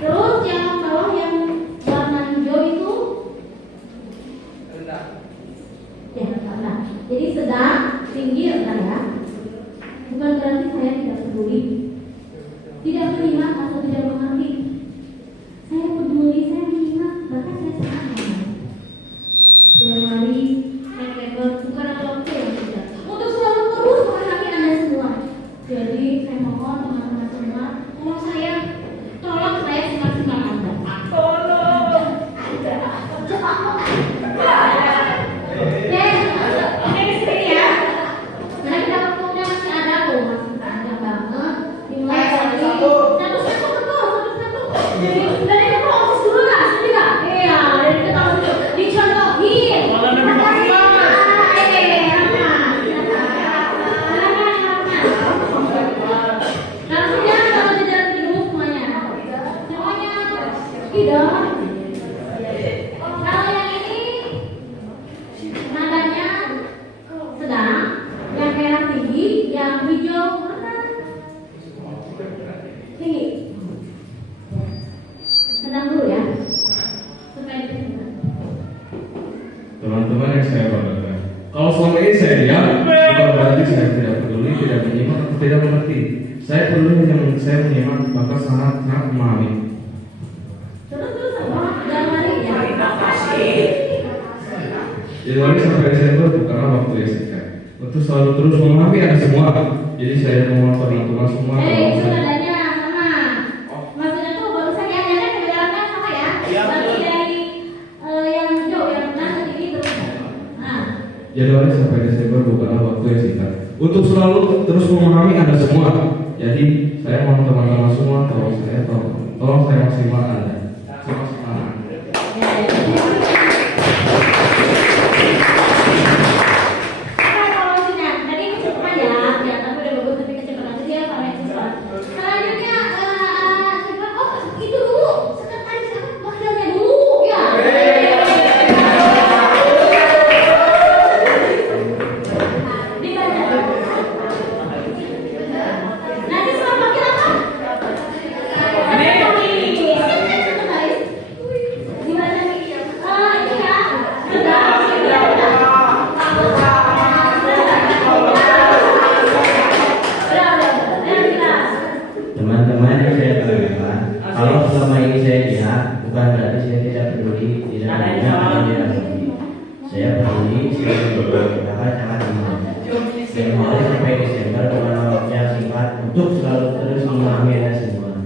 terus yang bawah yang warna hijau itu ya rendah. Jadi sedang, tinggi, rendah ya. Bukan berarti saya tidak peduli, tidak menyimak atau tidak mengerti. Saya peduli, saya menyimak, bahkan saya sangat mengerti. Dalam hari naik level bukan waktu yang tidak. Untuk selalu terus memahami Anda semua. Jadi saya mohon teman-teman semua, tolong saya semaksimal Anda. Oke, di sini ya. Nah, kita waktunya masih ada tuh, masih panjang banget. Dimulai dari satu. Jadi dari kita proses dulu lah, sini nggak? Iya, dari kita proses dulu. Dicontohin. Malah lebih maksimal. Langsung ya, kalau di dalam dulu semuanya. Tidak. Kalau yang ini nadanya sedang, yang merah tinggi, yang hijau tinggi. Sedang dulu ya, supaya dikenal. Teman-teman yang saya banggakan, kalau selama ini saya diam, bukan berarti saya tidak peduli, tidak menyimak, atau tidak mengerti. Saya peduli yang saya menyimak, bahkan sangat memahami. Terus apa? Dalam hari ya. Januari sampai Desember bukanlah waktu yang singkat. Untuk selalu terus memahami Anda semua. Jadi saya mohon teman-teman semua. Itu nadanya sama. Maksudnya tuh barusan ya, jangan kebedaannya sama ya. Berarti dari yang hijau, yang merah tinggi terus. Nah. Januari sampai Desember bukanlah waktu yang singkat. Untuk selalu terus memahami Anda semua. Jadi saya mohon teman-teman semua, tolong saya maksimal Anda. Semaksimal Anda. Kalau sudah, tadi kecepatan ya, tapi udah bagus tapi kecepatan itu dia kalau yang cepat. Selanjutnya cepat. Oh itu dulu, sekretaris siapa? Wakilnya dulu ya. Dibaca. Nanti soal wakil apa? Teman-teman yang saya banggakan, kalau selama ini saya lihat, bukan berarti saya tidak peduli, tidak menyimak atau tidak mengerti. Saya peduli, saya peduli, bahkan sangat memahami. Januari sampai Desember bukan waktu yang singkat untuk selalu terus memahami Anda semua.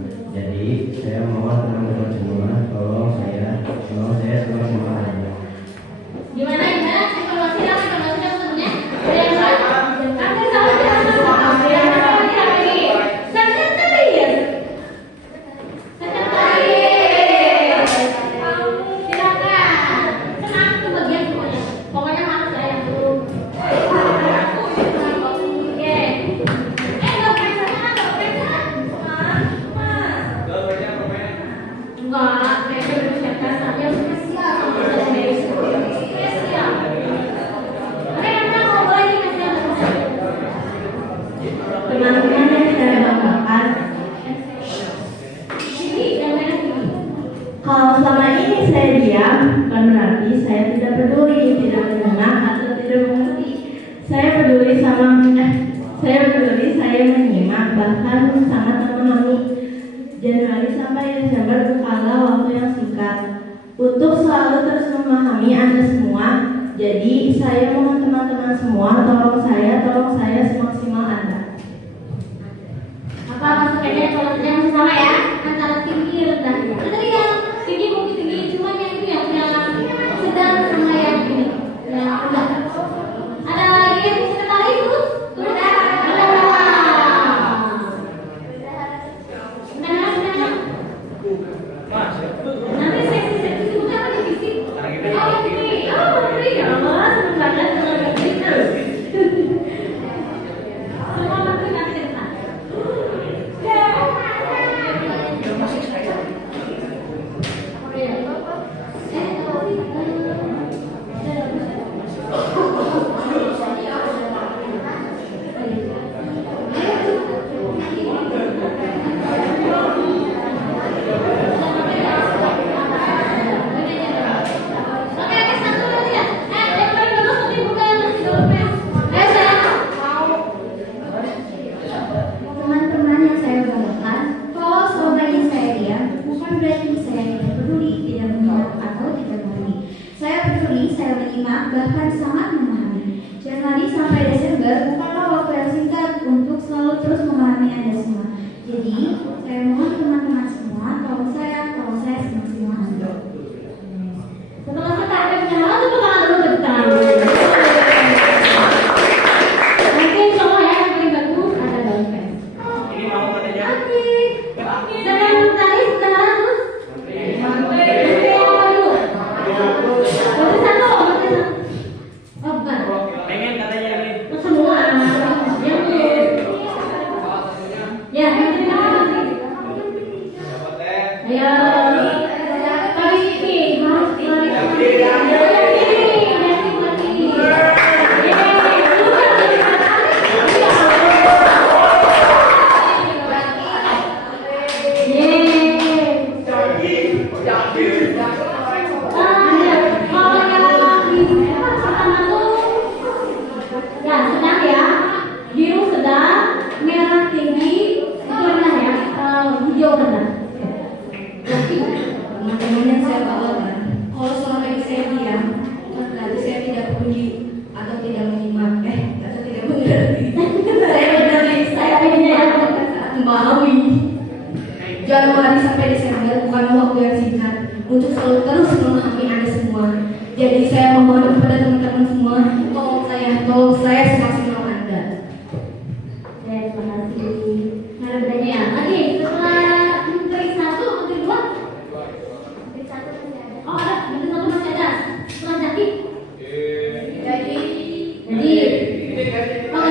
Kalau selama ini saya diam, bukan berarti saya tidak peduli, tidak mendengar atau tidak mengerti. Saya peduli, saya menyimak, bahkan sangat memahami. Januari sampai Desember bukanlah waktu yang singkat untuk selalu terus memahami Anda semua. Jadi saya mohon teman-teman semua, tolong saya semaksimal Anda. Apa maksudnya kalau yang sama ya antara tinggi rendah? Tadi yang tinggi mungkin tinggi, cuma yang itu yang sedang sama yang ini yang rendah. Ada lagi yang sekretaris itu? Nanti saya sebutkan lagi visi. Oh ini, ya Allah, senang banget kalau begitu. Semua menteri nanti cerita. Teman-teman yang saya banggakan, kalau selama ini saya diam, bukan berarti saya tidak peduli, tidak menyimak atau tidak mengerti. Saya peduli, saya menyimak, bahkan sangat memahami. Januari sampai Desember bukanlah waktu yang singkat untuk selalu terus memahami Anda semua. Jadi, saya mohon teman-teman semua, tolong saya semaksimal Anda. Setelah kita ada penjelasan, tepuk tangan dulu, tepuk tangan dulu. Nanti insya Allah ya yang paling bagus ada daun pes. Ini mau katanya. Sedang tadi sekarang terus. Menteri apa dulu? Menteri satu. Oh bukan. Pengen katanya ini. Semua. Yang itu. Ya menteri apa? Ayo. Tapi ini harus ya sedang ya, biru sedang, merah tinggi, itu rendah ya, hijau rendah. Teman-teman yang saya banggakan, kalau selama ini saya diam, bukan berarti saya tidak peduli atau tidak menyimak, atau tidak mengerti. Saya peduli, saya memahami. Januari sampai Desember bukan waktu yang singkat untuk selalu terus memahami Anda semua. Jadi saya mohon kepada teman-teman semua, tolong saya semaksimal Anda. Ya, terima kasih. Nah, bedanya ya. Lagi setelah menteri satu, menteri dua. Menteri satu masih ada. Oh ada, menteri satu masih ada. Setelah Jaki. Jadi. Oh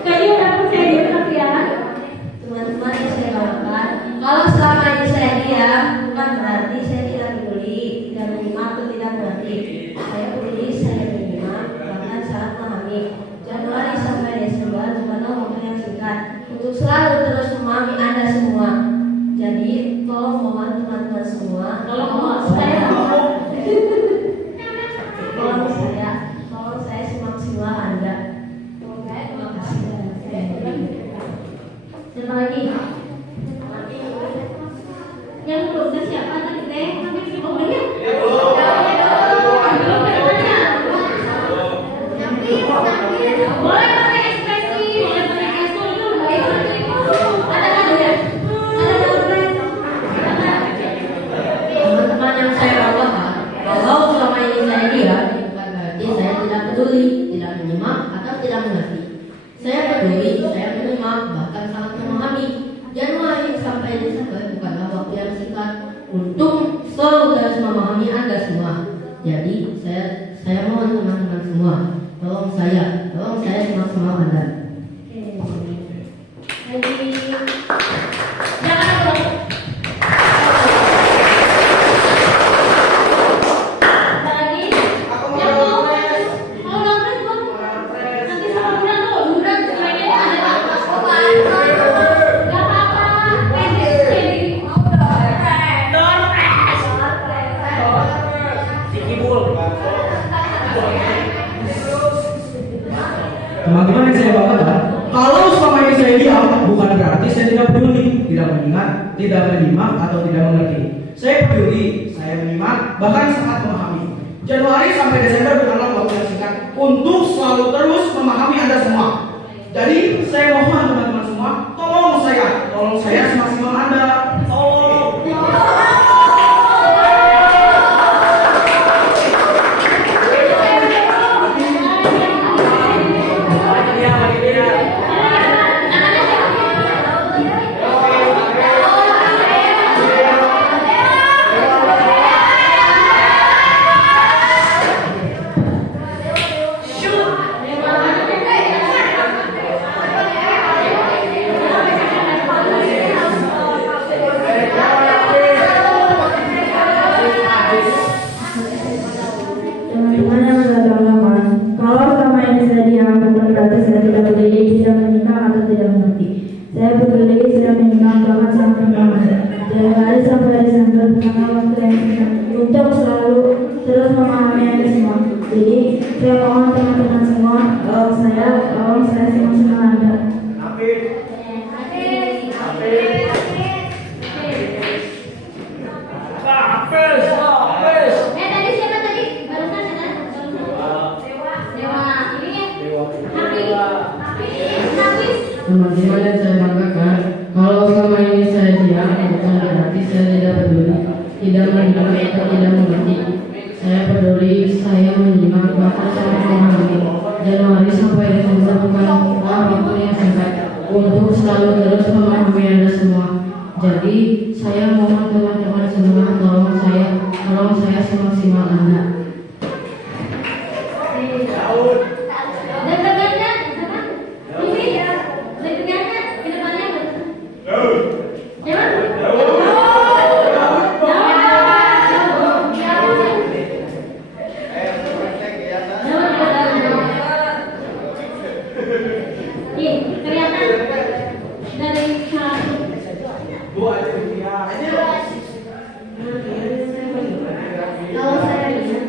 kayaknya udah percaya diri tapi ya. Teman-teman yang saya banggakan, kalau selama ini saya diam, bukan berarti saya tidak peduli, tidak menyimak atau tidak mengerti. Saya peduli, saya menyimak, bahkan sangat memahami. Januari sampai Desember bukanlah waktu yang singkat untuk selalu terus memahami Anda semua. Jadi tolong mohon teman-teman semua, tolong saya semaksimal Anda. Terima kasih. Siapa lagi? Yang belum siapa tadi teh? Oh banyak. Boleh pakai ekspresi, boleh pakai gestur itu baik. Ada nggak ya? Teman-teman yang saya banggakan, kalau selama ini saya diam, bukan berarti saya tidak peduli, tidak menyimak atau tidak mengerti. Saya peduli, saya menyimak, bahkan sangat memahami. Januari sampai Desember bukanlah waktu yang singkat untuk selalu terus memahami Anda semua. Jadi saya mohon teman-teman semua, tolong saya semaksimal Anda. Jadi jangan dong. Ada lagi? Yang mau Teman-teman yang saya banggakan, kalau selama ini saya diam, bukan berarti saya tidak peduli, tidak mendengar, tidak menyimak, atau tidak mengerti. Saya peduli, saya menyimak, bahkan sangat memahami. Januari sampai Desember bukanlah waktu yang singkat untuk selalu terus memahami Anda semua. Jadi saya mohon teman-teman semua, tolong saya semaksimal Anda. Tolong. Teman-teman yang saya banggakan, kalau selama ini saya diam, bukan berarti saya tidak peduli, tidak menyimak atau tidak mengerti. Saya peduli, saya menyimak, bahkan sangat memahami. Januari sampai Desember bukanlah waktu yang singkat untuk selalu terus memahami Anda semua. Jadi saya mohon teman-teman semua, tolong saya semaksimal Anda. Tadi siapa tadi? Barusan ada? Dewa. Ini Hafiz. Teman-teman yang saya banggakan, kalau selama ini saya diam, bukan berarti saya tidak peduli, tidak mendengar atau tidak mengerti. Saya peduli, saya menyimak, bahkan saya memahami. Januari sampai Desember bukanlah waktu yang singkat untuk selalu terus memahami Anda semua. Jadi saya mohon teman-teman semua, tolong saya semaksimal Anda. Dan bagiannya sama? Ini ya. Bagiannya ke depannya kelihatan dari Kalau saya lihat,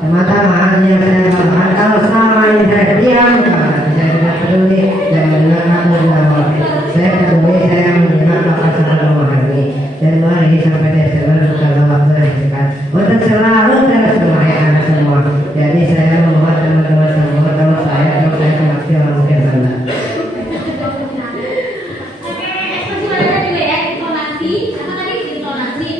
Teman-teman yang saya banggakan, kalau selama ini saya diam, saya tidak peduli, jangan dengar aku jawab. Saya peduli, saya menyimak, bahkan sangat memahami. Januari sampai Desember bukanlah waktu yang singkat untuk selalu terus memahami semua. Jadi saya mohon teman-teman semua, kalau saya semaksimal mungkin Anda. Ekspresi wajahnya juga ya, intonasi, apa tadi intonasi,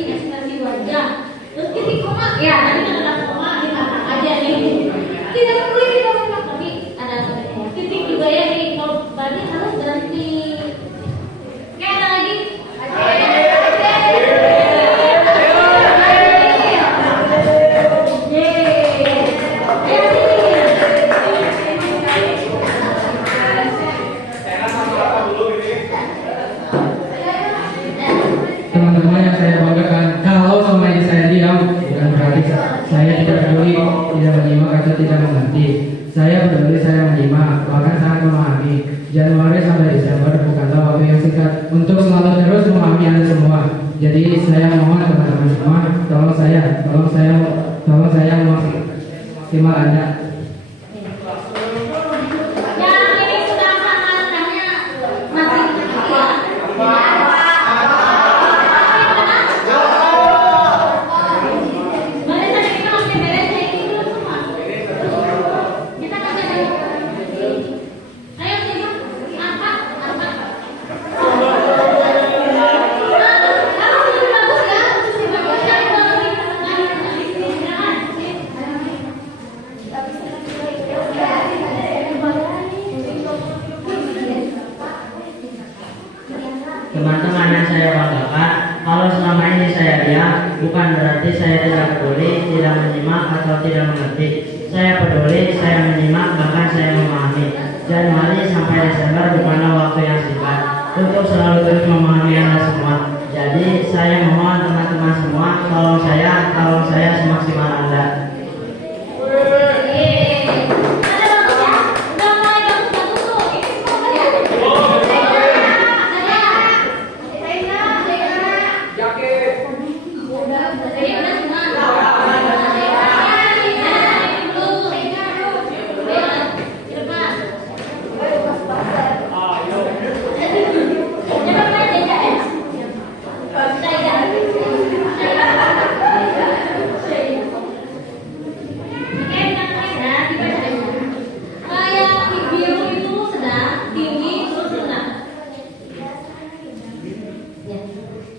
teman-teman yang saya banggakan, kalau selama ini saya diam, bukan berarti saya tidak peduli, tidak menyimak atau tidak mengerti. Saya peduli, saya menyimak, bahkan sangat memahami. Januari sampai Desember bukanlah waktu yang singkat untuk selalu terus memahami Anda semua. Jadi saya mohon teman-teman semua, tolong saya maksimal Anda. Teman-teman yang saya banggakan, kalau selama ini saya diam, bukan berarti saya tidak peduli, tidak menyimak atau tidak mengerti. Saya peduli, saya menyimak, bahkan saya memahami. Januari sampai Desember bukanlah waktu yang singkat untuk selalu terus memahami Anda semua. Jadi saya mohon teman-teman semua, tolong saya semaksimal Anda.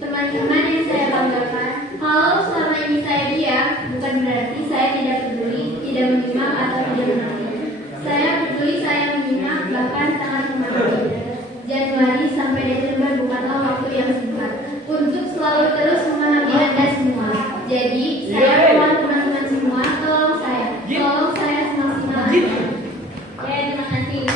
Teman-teman yang saya banggakan, kalau selama ini saya diam, bukan berarti saya tidak peduli, tidak menyimak atau tidak mengerti. Saya peduli, saya menyimak, bahkan sangat memahami. Januari sampai Desember bukanlah waktu yang singkat untuk selalu terus memahami Anda semua. Jadi saya mohon teman-teman semua, tolong saya semaksimal Anda. Ya, terima kasih.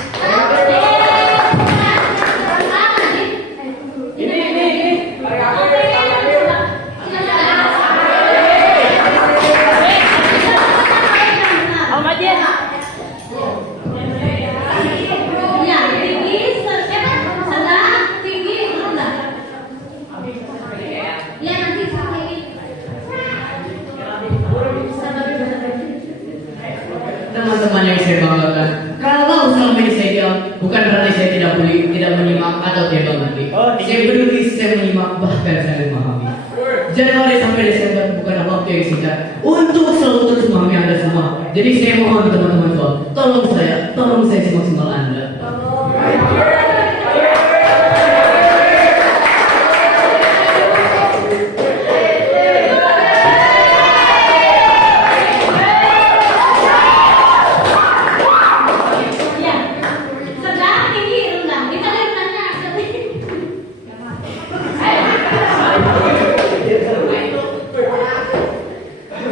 Teman-teman yang saya banggakan, kalau selama ini saya diam, bukan berarti saya tidak peduli, tidak menyimak atau tidak mengerti. Saya peduli, saya menyimak, bahkan saya memahami. Januari sampai Desember bukanlah waktu yang singkat untuk selalu terus memahami Anda semua. Jadi saya mohon teman-teman semua, tolong saya semaksimal Anda.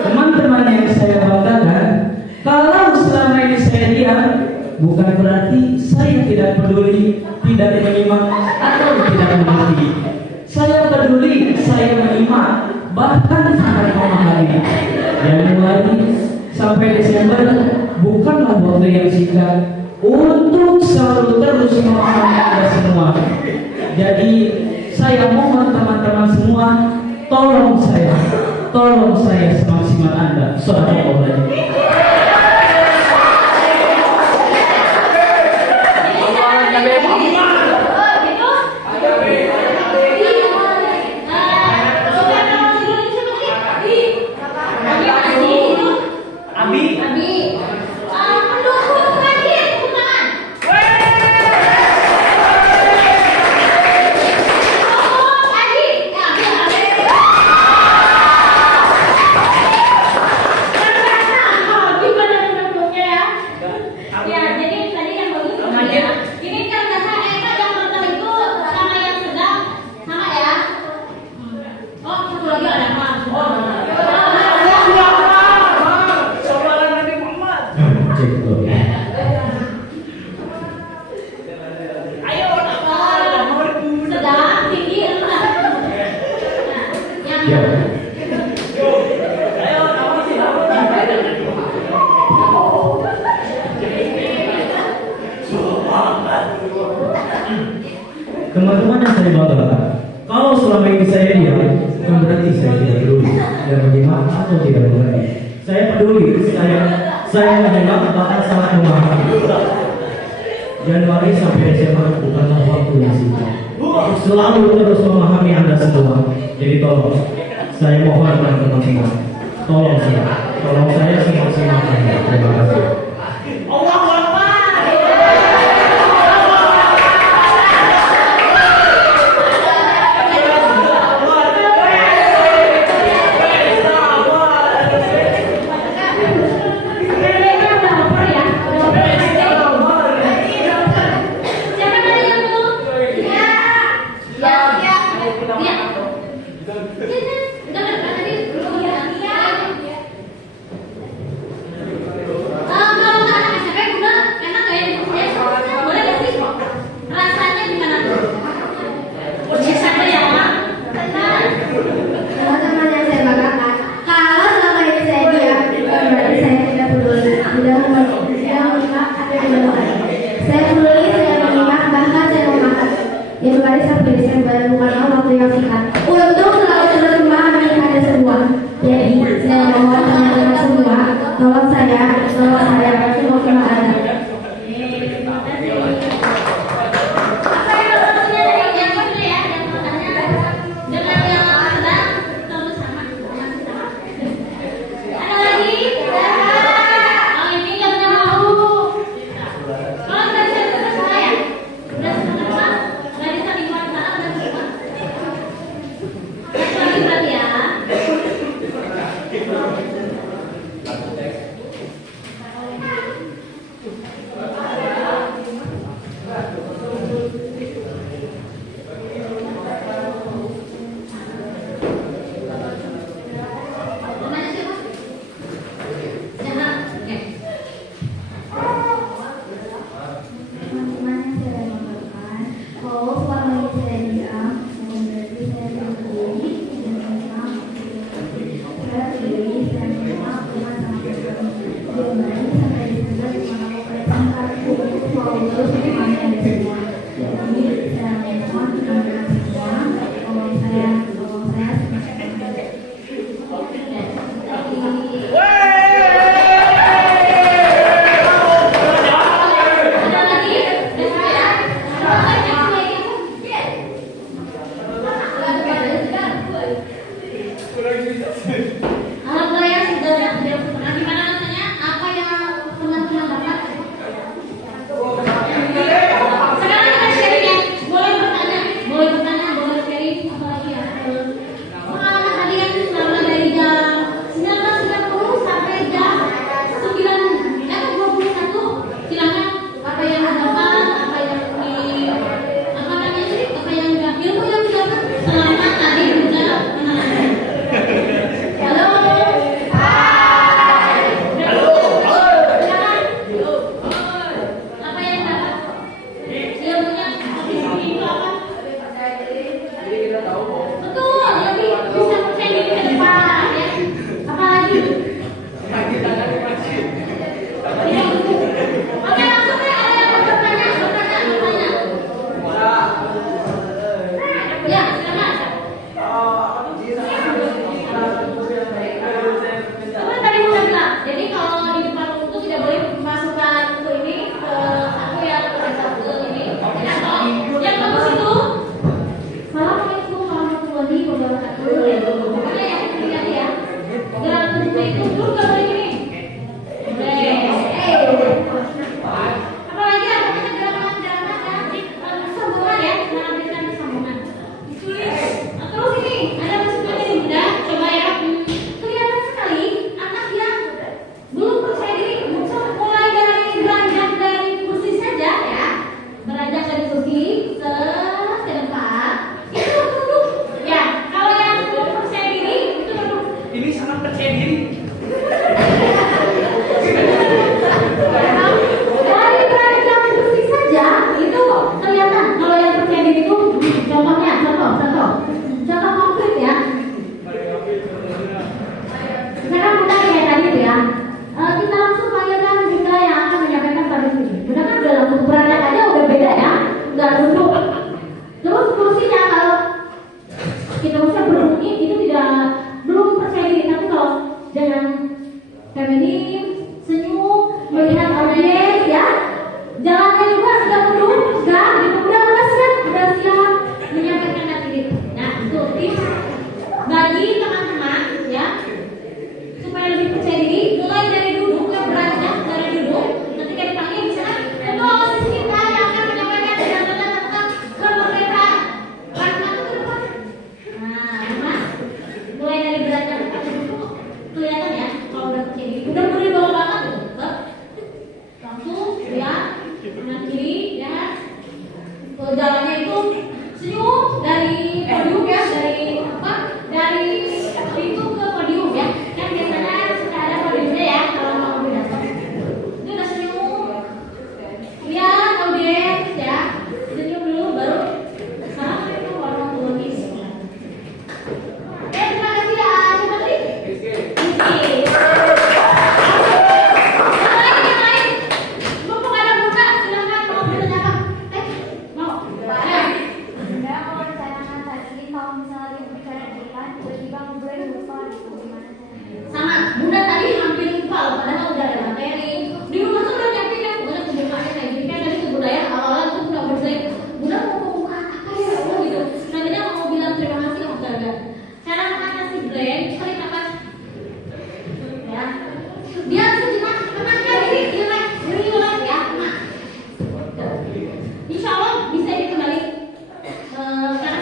Teman-teman yang saya banggakan, kalau selama ini saya diam, bukan berarti saya tidak peduli, tidak menyimak atau tidak mengerti. Saya peduli, saya menyimak, bahkan sangat memahami. Januari sampai Desember bukanlah waktu yang singkat untuk selalu terus memahami Anda semua. Jadi saya mohon teman-teman semua, tolong saya semaksimal Anda. Shallallahuladzim. Teman-teman yang saya banggakan, kalau selama ini saya diam, bukan berarti saya tidak peduli, tidak menyimak atau tidak mengerti. Saya peduli, saya menyimak bahkan sangat memahami. Januari sampai Desember bukanlah waktu yang singkat. Untuk selalu terus memahami Anda semua. Jadi tolong, saya mohon teman-teman, tolong saya semaksimal Anda. Terima kasih. Teman-teman yang saya banggakan, kalau selama ini saya diam, bukan berarti saya tidak peduli, tidak menyimak atau tidak mengerti. Saya peduli, saya menyimak, bahkan saya memakan. Januari sampai Desember bukanlah waktu yang singkat. Untuk selalu terus memahami Anda semua. Jadi, saya mohon teman-teman semua, tolong saya semaksimal Anda. Udah duduk. Terus kursinya kalau kita usah berbunyi itu belum percaya diri, tapi kalau dengan feminim, senyum, melihat audiens ya, jalannya juga sudah mundur, sudah siap menyampaikan nanti. Nah itu tips bagi teman-teman ya, supaya lebih percaya diri. Mulai dari duduk, ya beranjak dari duduk. Ketika dipanggil misalnya, ketua OSIS kita yang akan menyampaikan data-data tentang kemerdekaan. Langkah ke depan. Nah, mulai dari beranjak atau duduk, kelihatan ya kalau udah percaya diri. Udah mulai bawa banget tuh, langsung lihat kanan kiri ya. Jalannya itu senyum dari podium ya, dari pintu ke podium ya. Kan biasanya sudah ada podiumnya ya kalau mau berdatang. Itu udah senyum, lihat audiens ya, senyum dulu baru sekarang itu warna tulis. Terima kasih ya, siapa tadi? Rizky. Yang lain, mumpung ada buka, silakan mau bertanya apa? Mau? Bunda mau ditanyakan tadi kalau misalnya berbicara depan tiba-tiba ngobrol lupa gitu gimana caranya? Sama, Bunda tadi hampir lupa loh, padahal udah ada materi. Di rumah tuh udah nyiapin ya, Bunda kebukaannya kayak gini kan dari kebudayaan awal-awal tuh Bunda berdebat. Bunda mau buka apa ya, gitu. Nantinya mau bilang terima kasih sama keluarga. Cara makan nasi goreng, tarik nafas. Ya, dia sejenak, tenangnya diri ya, tenang. Insya Allah bisa dikembali. Karena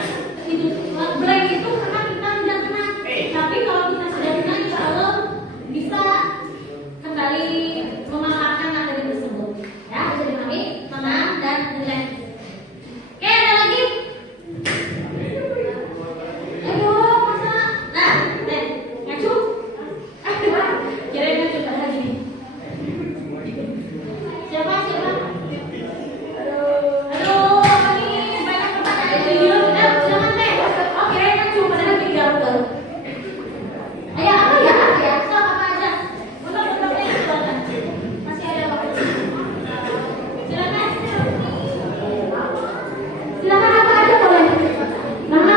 itu blank itu karena kita tidak tenang. Tapi kalau kita sudah tenang, insya Allah bisa kembali memaparkan materi tersebut. Ya, bisa dipahami, tenang dan relax. Oke, ada lagi? Ayo, masa? Nah, ngacu? Kirain ngacu pada gini. Siapa? Aduh, ini banyak pertanyaan. Silakan teh. Oh, kirain ngacu padahal gini baru. Ayo, apa ya? Sok apa aja? Benar silakan. Masih ada waktu. Silakan. Silakan apa aja boleh. Mama,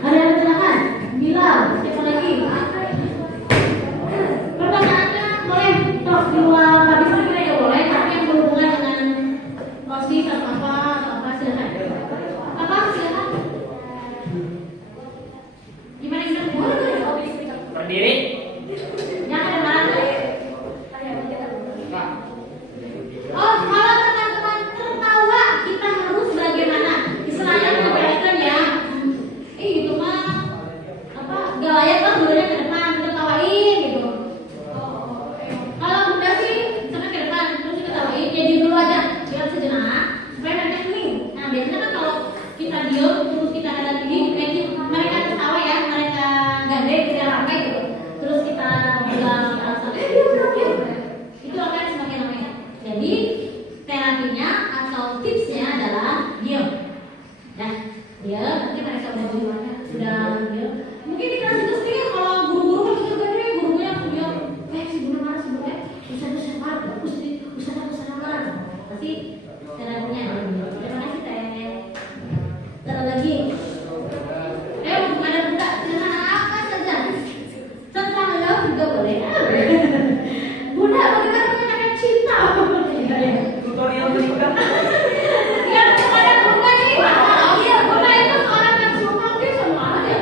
ada yang silakan. Bilal, siapa lagi? Pertanyaannya boleh tos di luar habis ini ya boleh, tapi yang berhubungan dengan OSIS atau apa silakan. Apa silakan? Gimana? Berdiri. Yang ada mana? Oh, kalau teman-teman tertawa kita harus bagaimana? Istilahnya memperhatikan ya. Gitu mah apa? Gak layak kan budanya ke depan kita tawain gitu. Kalau Bunda sih misalnya ke depan terus kita tawain, jadi dulu aja biar sejenak supaya nanti hening. Nah biasanya kan kalau kita diem terus kita ada gini, nanti mereka tertawa ya, mereka gandeng kita ramai gitu. Terus kita bilang alasan, itu akan semakin ramai. Jadi terapinya atau tipsnya adalah diem. Nah, diem nanti mereka udah diem. Mungkin di kelas itu sendiri kalau guru-guru kan juga gede, gurunya langsung diem. Si Bunda mana sebenarnya? Bisa bagus nih, bisa kan. Pasti terapinya. Terima kasih teh. Terus lagi. Ada buka dengan apa saja. Tentang love juga boleh. Bunda bagaimana menyenangkan cinta? Tutorial berikut. Ya, ada Bunda nih. Bunda itu seorang yang suka dia sama aja.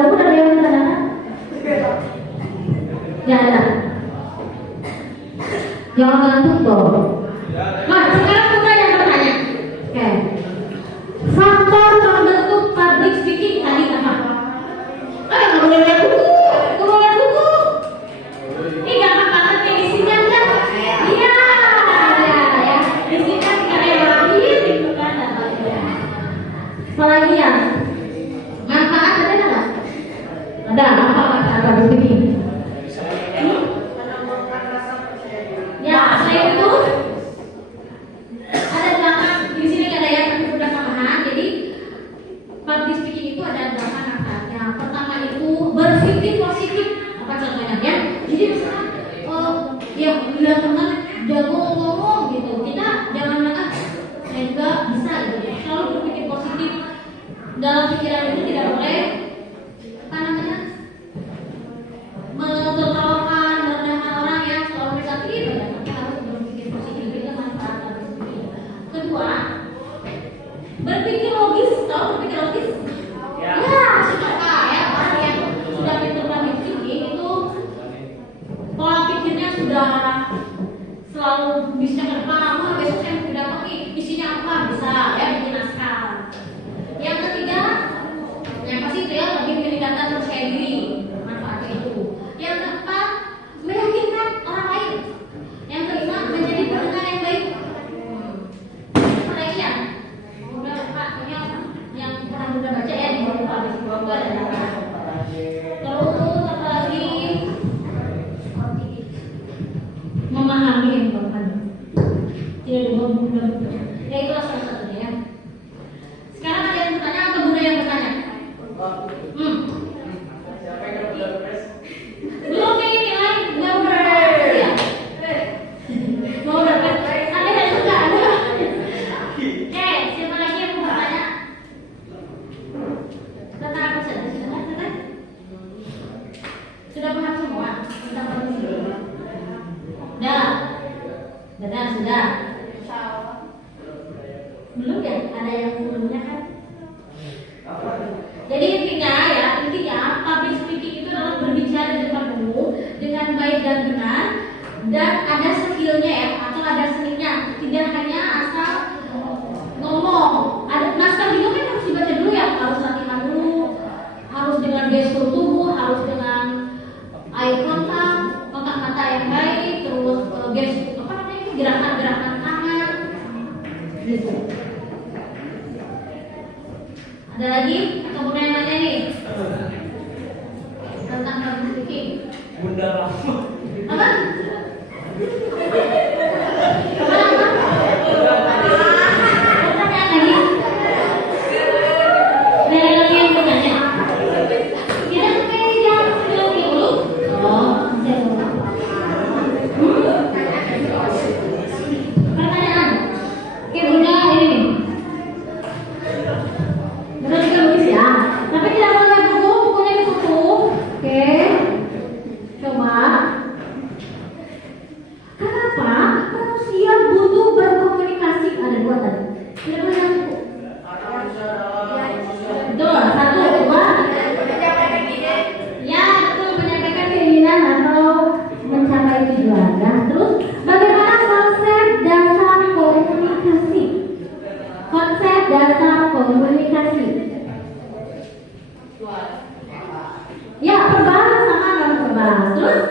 Gabung ada yang bertanya? Ya ada. Jangan ngantuk dong. Mas, sekarang bukan yang bertanya. Oke. Faktor pembentuk public speaking tadi apa? Nggak boleh lihat buku. Kurang lihat buku. Ini gampang banget nih isinya kan? Iya, ya. Isinya kayak lahir gitu kan? Apalagi ya? Manfaat ada nggak? Ada apa manfaat public speaking? Ya, selain itu ada belakang di sini ada yang udah tambahan. Jadi public speaking itu ada belakang manfaatnya. Pertama itu berpikir positif. Apa contohnya ya? Jadi misalnya ya bila teman jago ngomong gitu, kita jangan saya juga bisa gitu. Selalu berpikir positif. Dalam pikiran itu tidak boleh apa namanya menertawakan merendahkan orang yang selalu negatif. Kita harus berpikir positif, itu manfaat public speaking. Kedua, berpikir logis. Tahu berpikir logis? Ya, siapa ya orang yang sudah pintar public speaking itu pola pikirnya sudah selalu bisa ke depan. Wah, besok saya udah pakai isinya apa bisa ya bikin naskah. Yang ketiga, yang pasti itu ya lebih meningkatkan percaya diri, manfaatnya itu. Yang keempat, meyakinkan orang lain. Yang kelima, menjadi pendengar yang baik. Apalagi ya? Udah Pak, yang pernah udah baca ya di buku public speaking itu ada apa? Terus apa lagi? Memahami yang berpan. Tidak dibuang-buang. Ya itulah salah satunya ya. Sekarang ada yang bertanya atau bunda yang bertanya? Belum yang ini lain, nggak berpres ya? Mau berpres? Ada yang suka? Ada? Oke, siapa lagi yang mau bertanya? Tentang apa saja? Sudah paham semua tentang public speaking? Sudah? Benar, sudah? Belum ya? Ada yang sebelumnya kan? Jadi intinya public speaking itu adalah berbicara di depan umum dengan baik dan benar, dan ada skillnya ya, atau ada seninya. Tidak hanya asal ngomong. Ada naskah juga kan harus dibaca dulu ya, harus latihan dulu, harus dengan gestur tubuh, harus dengan eye contact, kontak mata yang baik, terus gestur apa namanya itu gerakan-gerakan tangan, gitu. Ada lagi? Atau bunda yang nanya nih? Tentang public speaking. Bunda lah. Apa? Pertanyaan lagi? Ada lagi yang bertanya? Tidak pakai yang lagi dulu? Oh, pertanyaan? Oke bunda ini. Benar juga nulis ya, tapi tidak boleh buku, bukunya ditutup. Oke, coba. Kenapa manusia butuh berkomunikasi? Ada dua tadi. Tidak boleh yang buku. Betul, satu, dua. Ya, betul, menyampaikan keinginan atau mencapai tujuan. Nah, terus bagaimana konsep dasar komunikasi? Konsep dasar komunikasi. Ya, verbal sama non verbal. Terus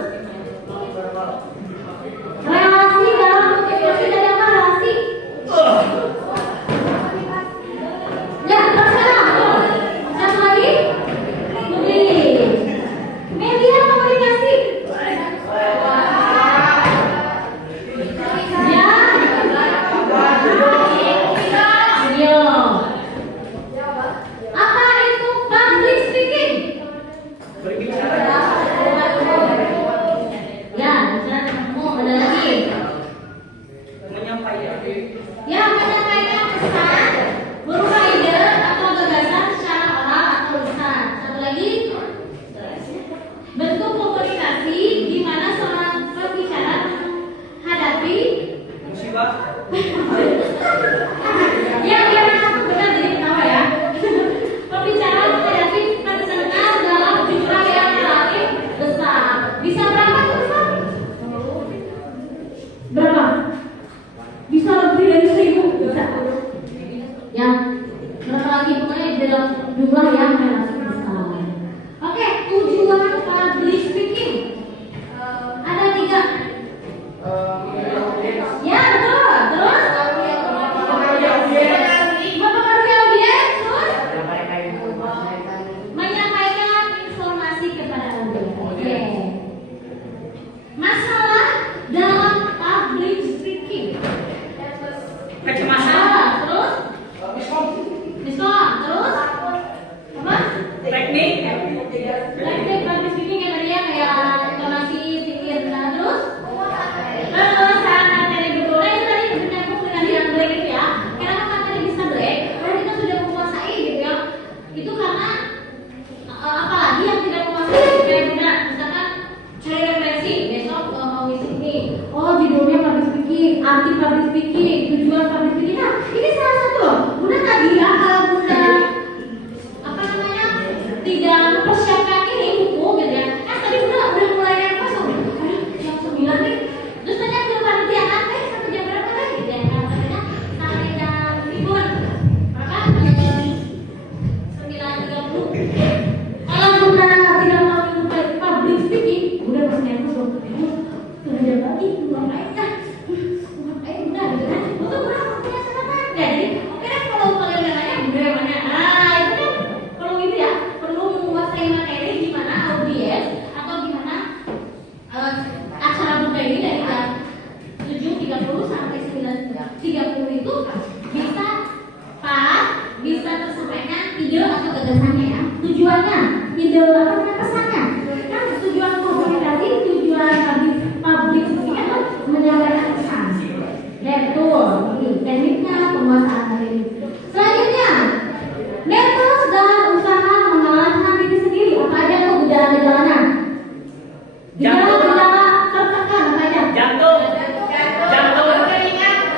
relasi dalam komunikasi dari apa relasi? Ya, terserah. Satu lagi, media komunikasi. Ya, video. Apa itu public speaking? Ya, misalnya kamu ada lagi. Ya, menyampaikan pesan berupa ide atau gagasan secara oral atau lisan. Satu lagi, bentuk komunikasi di mana seorang pembicara menghadapi Musibah. ya benar jadi ketawa ya. Pembicara menghadapi peserta dalam arti public speaking, tujuan public speaking. Nah, ini salah satu loh. Bunda tadi ya, kalau Bunda apa namanya tidak mempersiapkan ini buku gitu ya. Kan tadi Bunda udah mulai yang kosong. Aduh, jam 9 nih. Terus tanya ke panitia kan, sampai jam berapa lagi gitu ya? Katanya sampai jam 5. Maka 9.30. Kalau Bunda tidak mau memulai public speaking, Bunda pasti nervous loh. Sudah jam lagi, ngapain kan? Ngapain Bunda gitu kan? Untuk berapa punya catatan? Jadi, oke deh kalau kalian nanya Bunda yang mana? Ah, itu kan perlu gitu ya, perlu menguasai materi gimana audiens atau gimana acara Bunda ini dari jam 7.30 sampai 9.30 itu bisa pas, bisa tersampaikan ide atau gagasannya ya. Tujuannya, ide apa namanya pesannya? Kan tujuan komunikasi, tujuan public speaking adalah menyampaikan pesan. Betul, ini tekniknya penguasaan materi. Selanjutnya, metode dan usaha mengalahkan diri sendiri. Apa aja tuh gejala-gejalanya? Gejala-gejala tertekan apa aja? Jantung.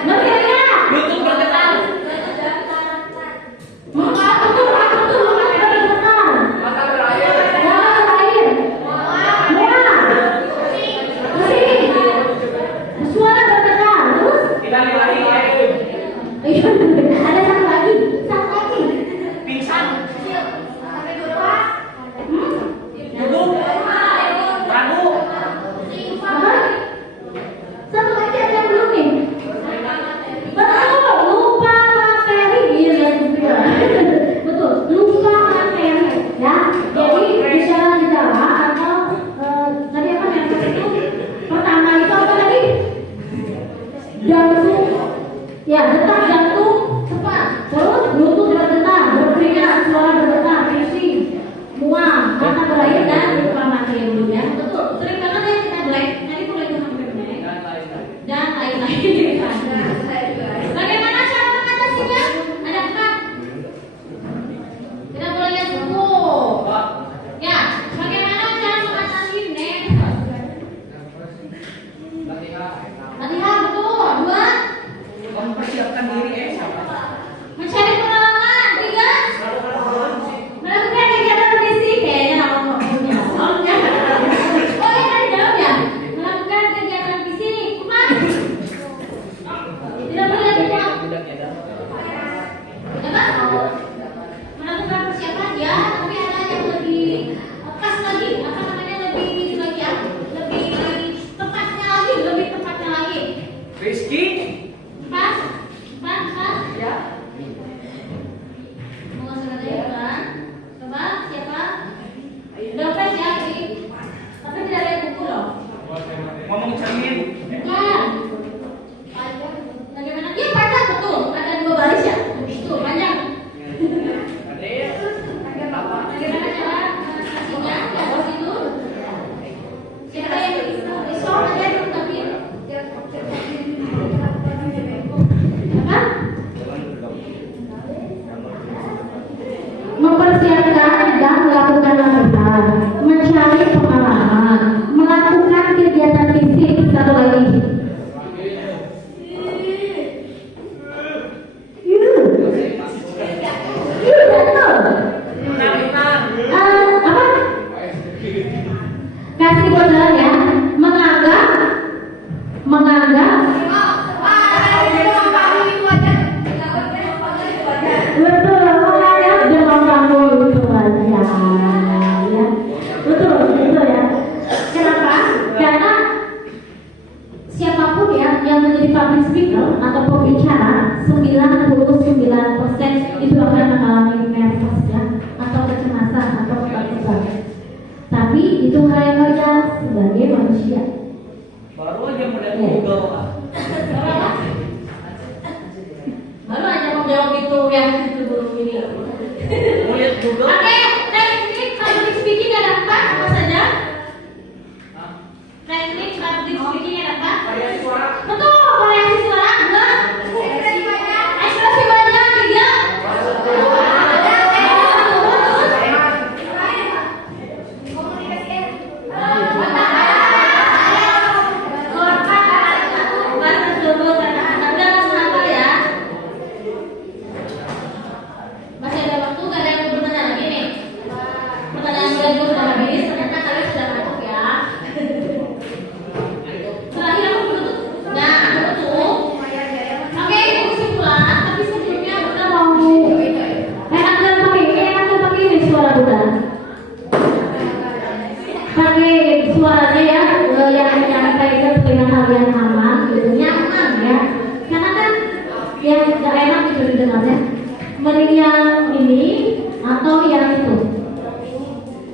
Berkeringat. Lutut bergetar. Mata betul bergetar. Mata berair. Mata berair. Mual. Pusing. Suara bergetar. Terus? Hilang lari. Ada satu lagi. Pingsan. Duduk. Ragu. Apa? Satu lagi ada yang belum nih. Betul, lupa materi. Iya, betul, lupa materi. Ya, jadi gejala-gejala atau tadi apa yang itu? Pertama itu apa tadi? Jantung. Ya, detak jantung cepat. Terus lutut bergetar, berkeringat, suara bergetar, pusing, mual, mata berair dan lupa materi ya. Betul. Sering banget ya kita blank. Tadi mulai itu hampir blank. Dan lain-lain. Bagaimana cara mengatasinya? Ada 4. Kita boleh lihat buku. Ya, bagaimana cara mengatasi nervous? Latihan betul. 2. Mempersiapkan diri siapa? Mencari pengalaman. 3. Melakukan kegiatan fisik. Kayaknya nggak punya. Oh ya, tadi jawab ya. Melakukan kegiatan fisik. 4. Tidak boleh lupa. Apa? Melakukan persiapan ya, tapi ada yang lebih pas lagi. Apa namanya lebih ini lagi ya? Lebih tepatnya lagi. Rizky. Pas. Ya. Mau ngasih kata ya kan? Coba siapa? Dompet ya, tapi tidak ada buku dong. Ngomong cermin. Bukan. Bagaimana? Iya panjang betul. Ada 2 baris ya. Itu panjang. Bagaimana cara mengatasinya? Ya bos itu. Siapa yang risau aja dulu tapi. Apa? Mempersiapkan dan melakukan latihan, mencari pengalaman, melakukan kegiatan fisik. Satu lagi. Apa? Kasih bocoran ya. Menganggap. Betul, menganggap dengan kamu itu aja. Ya. Betul ya. Kenapa? Karena siapapun ya yang menjadi public speaker atau pembicara 99% itu akan mengalami nervous ya, atau kecemasan atau ketakutan. Tapi itu hal yang wajar sebagai manusia. Baru aja melihat Google. Baru aja mau jawab itu yang sebelum ini. Melihat Google. Oke, teknik public speaking ada 4 apa saja? Teknik public speaking ada 4. Variasi suara. Betul, variasi suara 2. Ekspresi wajah 3. Bahasa tubuh pakai suaranya ya yang menyampaikan supaya kalian aman gitu, nyaman ya, karena kan yang gak enak gitu didengarnya. Mending yang ini atau yang itu,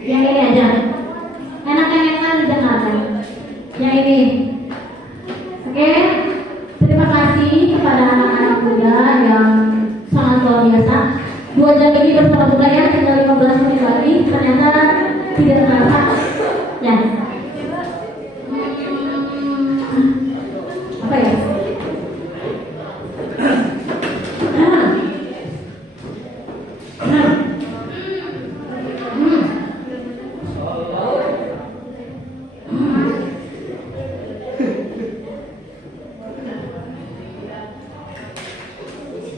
yang ini aja enak-enakan didengarkan, yang ini. Oke, terima kasih kepada anak-anak muda yang sangat luar biasa. 2 jam ini bersama Bunda ya, tinggal 15 menit lagi, ternyata tidak terasa ya. Apa ya?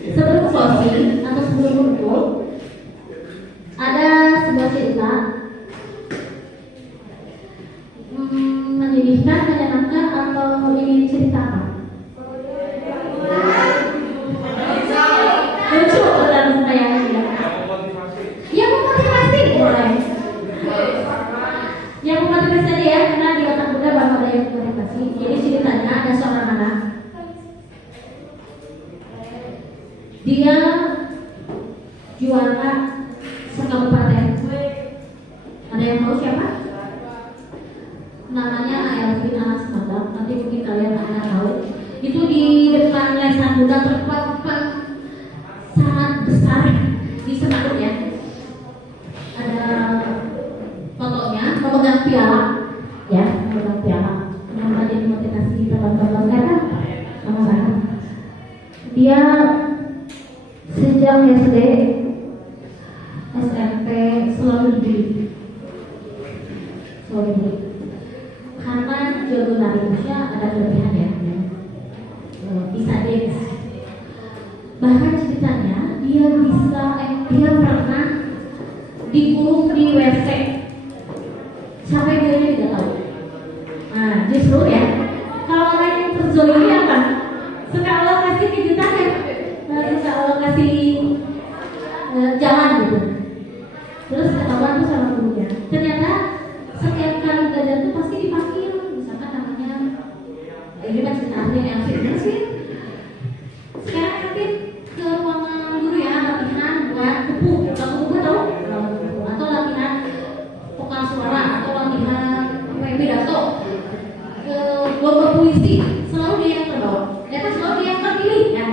Sebelum closing atau sebelum menutup, ada sebuah cerita menyedihkan, menyenangkan, atau ingin cerita apa? Lucu dalam yang tidak. Yang memotivasi boleh. Yang memotivasi tadi ya, karena di otak Bunda baru ada yang memotivasi. Jadi ceritanya ada seorang anak. Dia juara sekabupaten. Ada yang tahu siapa? Namanya Elvin Anak Semadam. Nanti mungkin kalian akan tahu. Itu di depan lesan Bunda tempat sangat besar di Semadam ya. Ada fotonya, memegang piala, ya, memegang piala. Namanya motivasi teman-teman karena sama-sama. Dia sejak SD, SMP selalu dibeli, karena jago nari Indonesia ada kelebihan ya, bisa dance. Bahkan ceritanya dia pernah dikurung di WC sampai dia tidak tahu. Nah justru ya, kalau orang yang terzolimi apa? Suka Allah kasih kejutan ya. Suka Allah kasih jalan gitu. Terus ketahuan tuh sama gurunya. Ternyata setiap kali belajar tuh pasti dipanggil. Misalkan namanya ini kan cerita asli Elvin sih. Sekarang Elvin ke ruangan guru ya, latihan buat kupu. Kamu kupu tahu? Atau latihan vokal suara atau latihan pidato. Ke lomba puisi selalu dia yang terbawa. Ya kan selalu dia yang terpilih ya.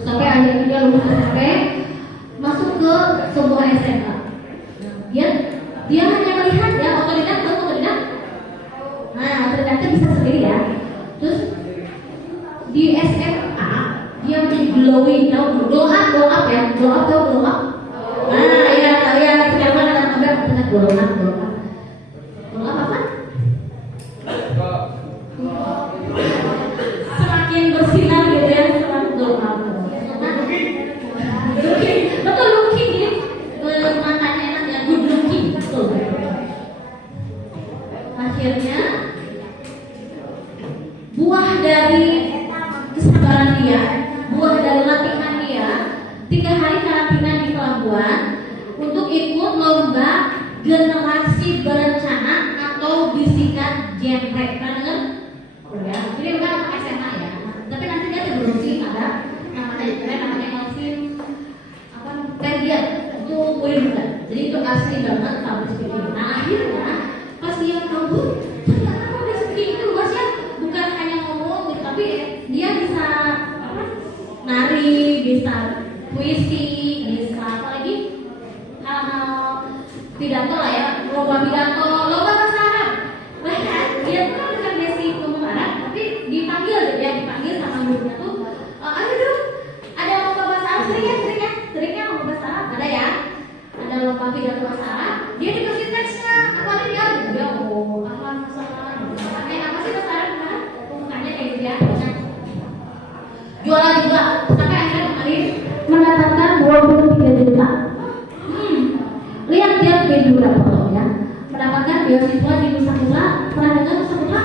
Sampai akhirnya dia lulus SMP, masuk ke sebuah SMA. Dia hanya melihat ya, otodidak. Nah, otodidaknya bisa sendiri ya. Terus di SMA dia menjadi glowing, tahu glow up ya, glow up. Nah, ya tahu ya, sekarang ada kabar tentang glow up apa? Semakin bersinar gitu ya, semakin glow up. Looking ya, matanya enak ya, good looking. Akhirnya buah dari kesabaran dia, buah dari latihan dia, 3 hari karantina di pelabuhan untuk ikut lomba generasi berencana atau bisikan genre. Pernah dengar? Ya, jadi bukan anak SMA ya, tapi nanti dia terberusi ada namanya Elvin Ferdian, itu murid muda. Jadi itu asli banget public speaking. Nah akhirnya pas dia tahu ternyata public speaking itu luasnya bukan hanya ngomong gitu, tapi dia bisa nari, bisa puisi, bisa apa lagi hal-hal pidato lah ya, lomba pidato, lomba bahasa Arab. Bahkan dia tuh kan bukan basic ngomong Arab, tapi dipanggil sama gurunya tuh, ayo dong ada lomba bahasa Arab, seringnya lomba bahasa Arab ada ya, ada lomba pidato bahasa Arab, dia dikasih teksnya, apalagi dia apa masalah, apa sih bahasa Arab kan, bukannya kayak gitu ya, juara juga, sampai akhirnya kemarin mendapatkan 23 juta. Lihat dia baju berapa ya, mendapatkan beasiswa di Nusa Putra. Pernah dengar Nusa Putra?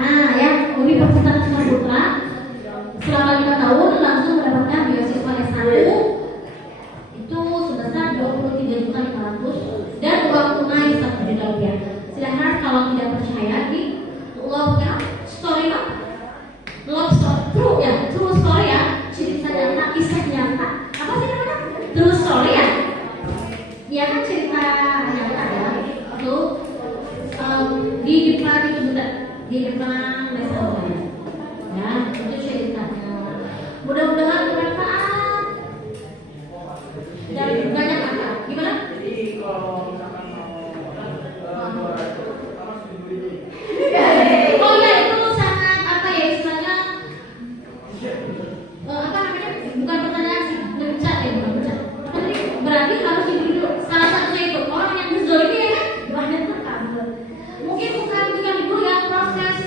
Nah ya, Universitas Nusa Putra selama 5 tahun langsung mendapatkan beasiswa S1 itu sebesar 23.500.000 dan uang tunai 1 juta rupiah. kalau tidak percaya di love story love story true story ya, cerita nyata, kisah nyata, apa sih namanya, true story ya, ya kan cerita nyata ya, itu di depan itu bunda, di depan desa ya, itu ceritanya. Mudah-mudahan bermanfaat dan banyak apa? Gimana? Jadi kalau misalkan mau Oh ya, itu sangat apa ya istilahnya, apa namanya, bukan pertanyaan sih, bukan bercanda. Berarti harus dulu salah satunya itu orang yang dizolimi ya kan, banyak tuh kabel. Mungkin bukan dulu ya proses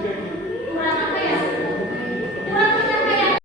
juga